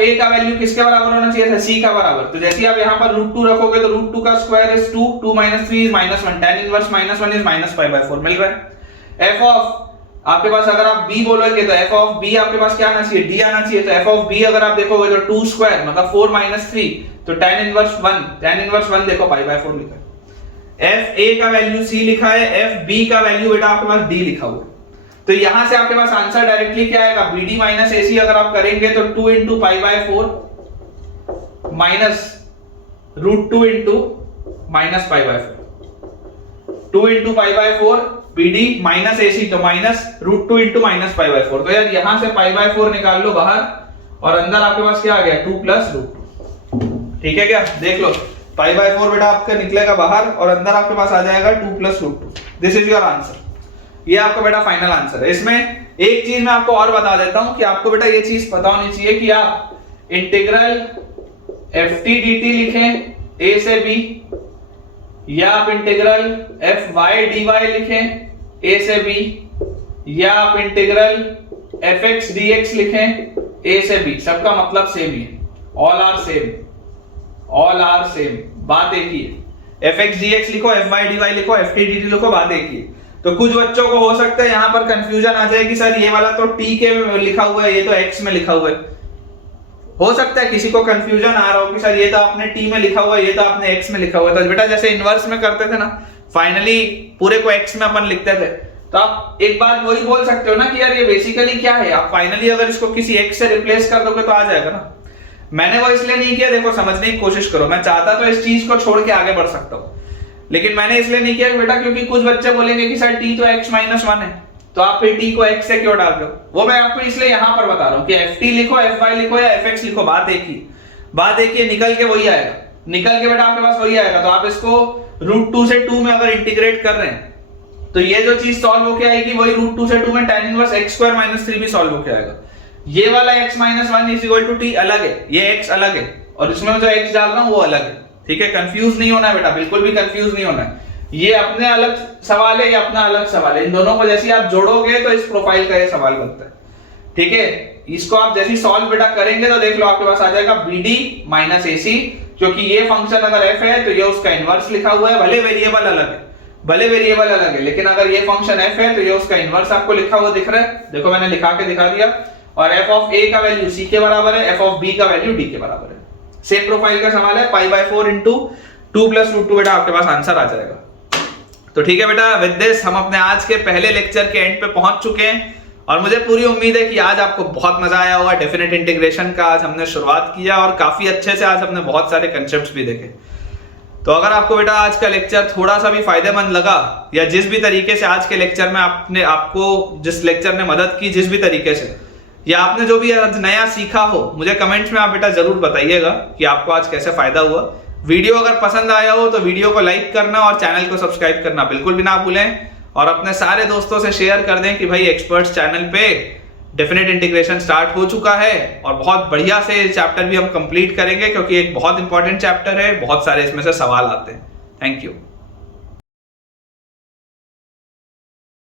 a का वैल्यू किसके बराबर होना चाहिए था? c का बराबर। तो जैसे आप यहां पर रूट 2 रखोगे तो रूट 2 का square is 2, 2 minus 3 is minus 1, tan inverse minus 1 is minus pi by 4 मिल रहा है। f ऑफ आपके पास अगर आप b बोलोगे तो f ऑफ b आपके पास क्या आना चाहिए? d आना चाहिए। तो f ऑफ b अगर आप देखोगे तो 2 स्क्वायर मतलब 4 माइनस 3, तो tan इनवर्स 1 देखो पाई बाय 4 लिखा है। एफ ए का वैल्यू सी लिखा है, एफ बी का वैल्यू बेटा आपके पास डी लिखा हुआ है। तो यहां से आपके पास आंसर डायरेक्टली क्या आएगा, B D minus A C अगर आप करेंगे तो 2 into pi by 4 minus root 2 into minus pi by 4, 2 into pi by 4 B D minus A C, तो minus root 2 into minus pi by 4। तो यार यहां से पाई बाय 4 निकाल लो बाहर और अंदर आपके पास क्या आ गया 2 प्लस रूट। ठीक है क्या, देख लो पाई बाय 4 बेटा आपका निकलेगा बाहर और अंदर आपके पास आ जाएगा 2 plus root. This is your answer, ये आपका बेटा फाइनल आंसर है। इसमें एक चीज मैं आपको और बता देता हूं कि आपको बेटा ये चीज पता होनी चाहिए कि आप integral F T D T लिखें ए से बी, या आप integral F Y D Y लिखें ए से बी, या आप integral F X D X लिखें ए से बी, सबका मतलब सेम ही है, all are same, all are same, बात एक ही है। एफ एक्स डी एक्स लिखो, एफ वाई डी वाई लिखो, एफ टी डी टी लिखो, बात एक ही है। तो कुछ बच्चों को हो सकता है यहां पर कंफ्यूजन आ जाए कि सर ये वाला तो टी के में लिखा हुआ है, ये तो एक्स में लिखा हुआ है। हो सकता है किसी को कंफ्यूजन आ रहा हो कि सर ये तो आपने टी में लिखा हुआ है, ये तो आपने एक्स में लिखा हुआ है। तो बेटा जैसे इनवर्स में करते थे ना, फाइनली पूरे को एक्स में अपन लिखते थे, तो आप एक बात वही बोल सकते हो ना कि यार ये बेसिकली क्या है, आप फाइनली अगर इसको किसी एक्स से रिप्लेस कर दोगे तो आ जाएगा ना। मैंने वो इसलिए नहीं किया, देखो समझने की कोशिश करो, मैं चाहता तो इस चीज को छोड़ के आगे बढ़ सकता हूँ, लेकिन मैंने इसलिए नहीं किया बेटा क्योंकि कुछ बच्चे बोलेंगे कि सर टी तो x माइनस 1 है, तो आप फिर t को x से क्यों डाल रहे हो। वो मैं आपको इसलिए यहां पर बता रहा हूं कि ft लिखो, fy लिखो या fx लिखो, बात एक ही, बात एक ही, निकल के वही आएगा, निकल के बेटा आपके पास वही आएगा। तो आप इसको रूट 2 से 2 में अगर इंटीग्रेट कर रहे हैं तो ये जो चीज सॉल्व होके आएगी वही रूट 2 से 2 में tan inverse x square minus 3 भी सॉल्व होके आएगा। ये वाला x minus 1 is equal to t अलग है, ये x अलग है, और इसमें जो x डाल रहा हूं वो अलग है। ठीक है, कंफ्यूज नहीं होना है बेटा, बिल्कुल भी कंफ्यूज नहीं होना है। ये अपने अलग सवाल है, ये अपना अलग सवाल है, इन दोनों को जैसे आप जोड़ोगे तो इस प्रोफाइल का ये सवाल बनता है। ठीक है, इसको आप जैसे सॉल्व बेटा करेंगे तो देख लो आपके पास आ जाएगा बी डी माइनस ए सी, क्योंकि ये फंक्शन अगर f है तो ये उसका इनवर्स लिखा हुआ है, भले वेरिएबल अलग है, भले वेरिएबल अलग है, लेकिन अगर ये फंक्शन f है तो ये उसका इनवर्स आपको लिखा हुआ दिख रहा है। देखो मैंने लिखा के दिखा दिया, और f ऑफ a का वैल्यू c के बराबर है, f ऑफ b का वैल्यू d के बराबर है। सेम प्रोफाइल का सवाल है, pi by 4 into 2 plus root 2 बेटा आपके पास आंसर आ जाएगा। तो ठीक है बेटा, विद दिस हम अपने आज के पहले लेक्चर के एंड पे पहुंच चुके हैं, और मुझे पूरी उम्मीद है कि आज आपको बहुत मजा आया होगा। डेफिनेट इंटीग्रेशन का आज हमने शुरुआत किया और काफी अच्छे से आज हमने बहुत सारे कंसेप्ट्स भी देखे। तो अगर आपको बेटा आज का लेक्चर थोड़ा सा भी फायदेमंद लगा, या जिस भी तरीके से आज के लेक्चर में आपको जिस लेक्चर ने मदद की, जिस भी तरीके से, या आपने जो भी आज नया सीखा हो, मुझे कमेंट्स में आप बेटा जरूर बताइएगा कि आपको आज कैसे फायदा हुआ। वीडियो अगर पसंद आया हो तो वीडियो को लाइक करना और चैनल को सब्सक्राइब करना बिल्कुल भी ना भूलें, और अपने सारे दोस्तों से शेयर कर दें कि भाई एक्सपर्ट्स चैनल पे डेफिनेट इंटीग्रेशन स्टार्ट हो चुका है, और बहुत बढ़िया से चैप्टर भी हम कंप्लीट करेंगे, क्योंकि एक बहुत इंपॉर्टेंट चैप्टर है, बहुत सारे इसमें से सवाल आते हैं। Thank you.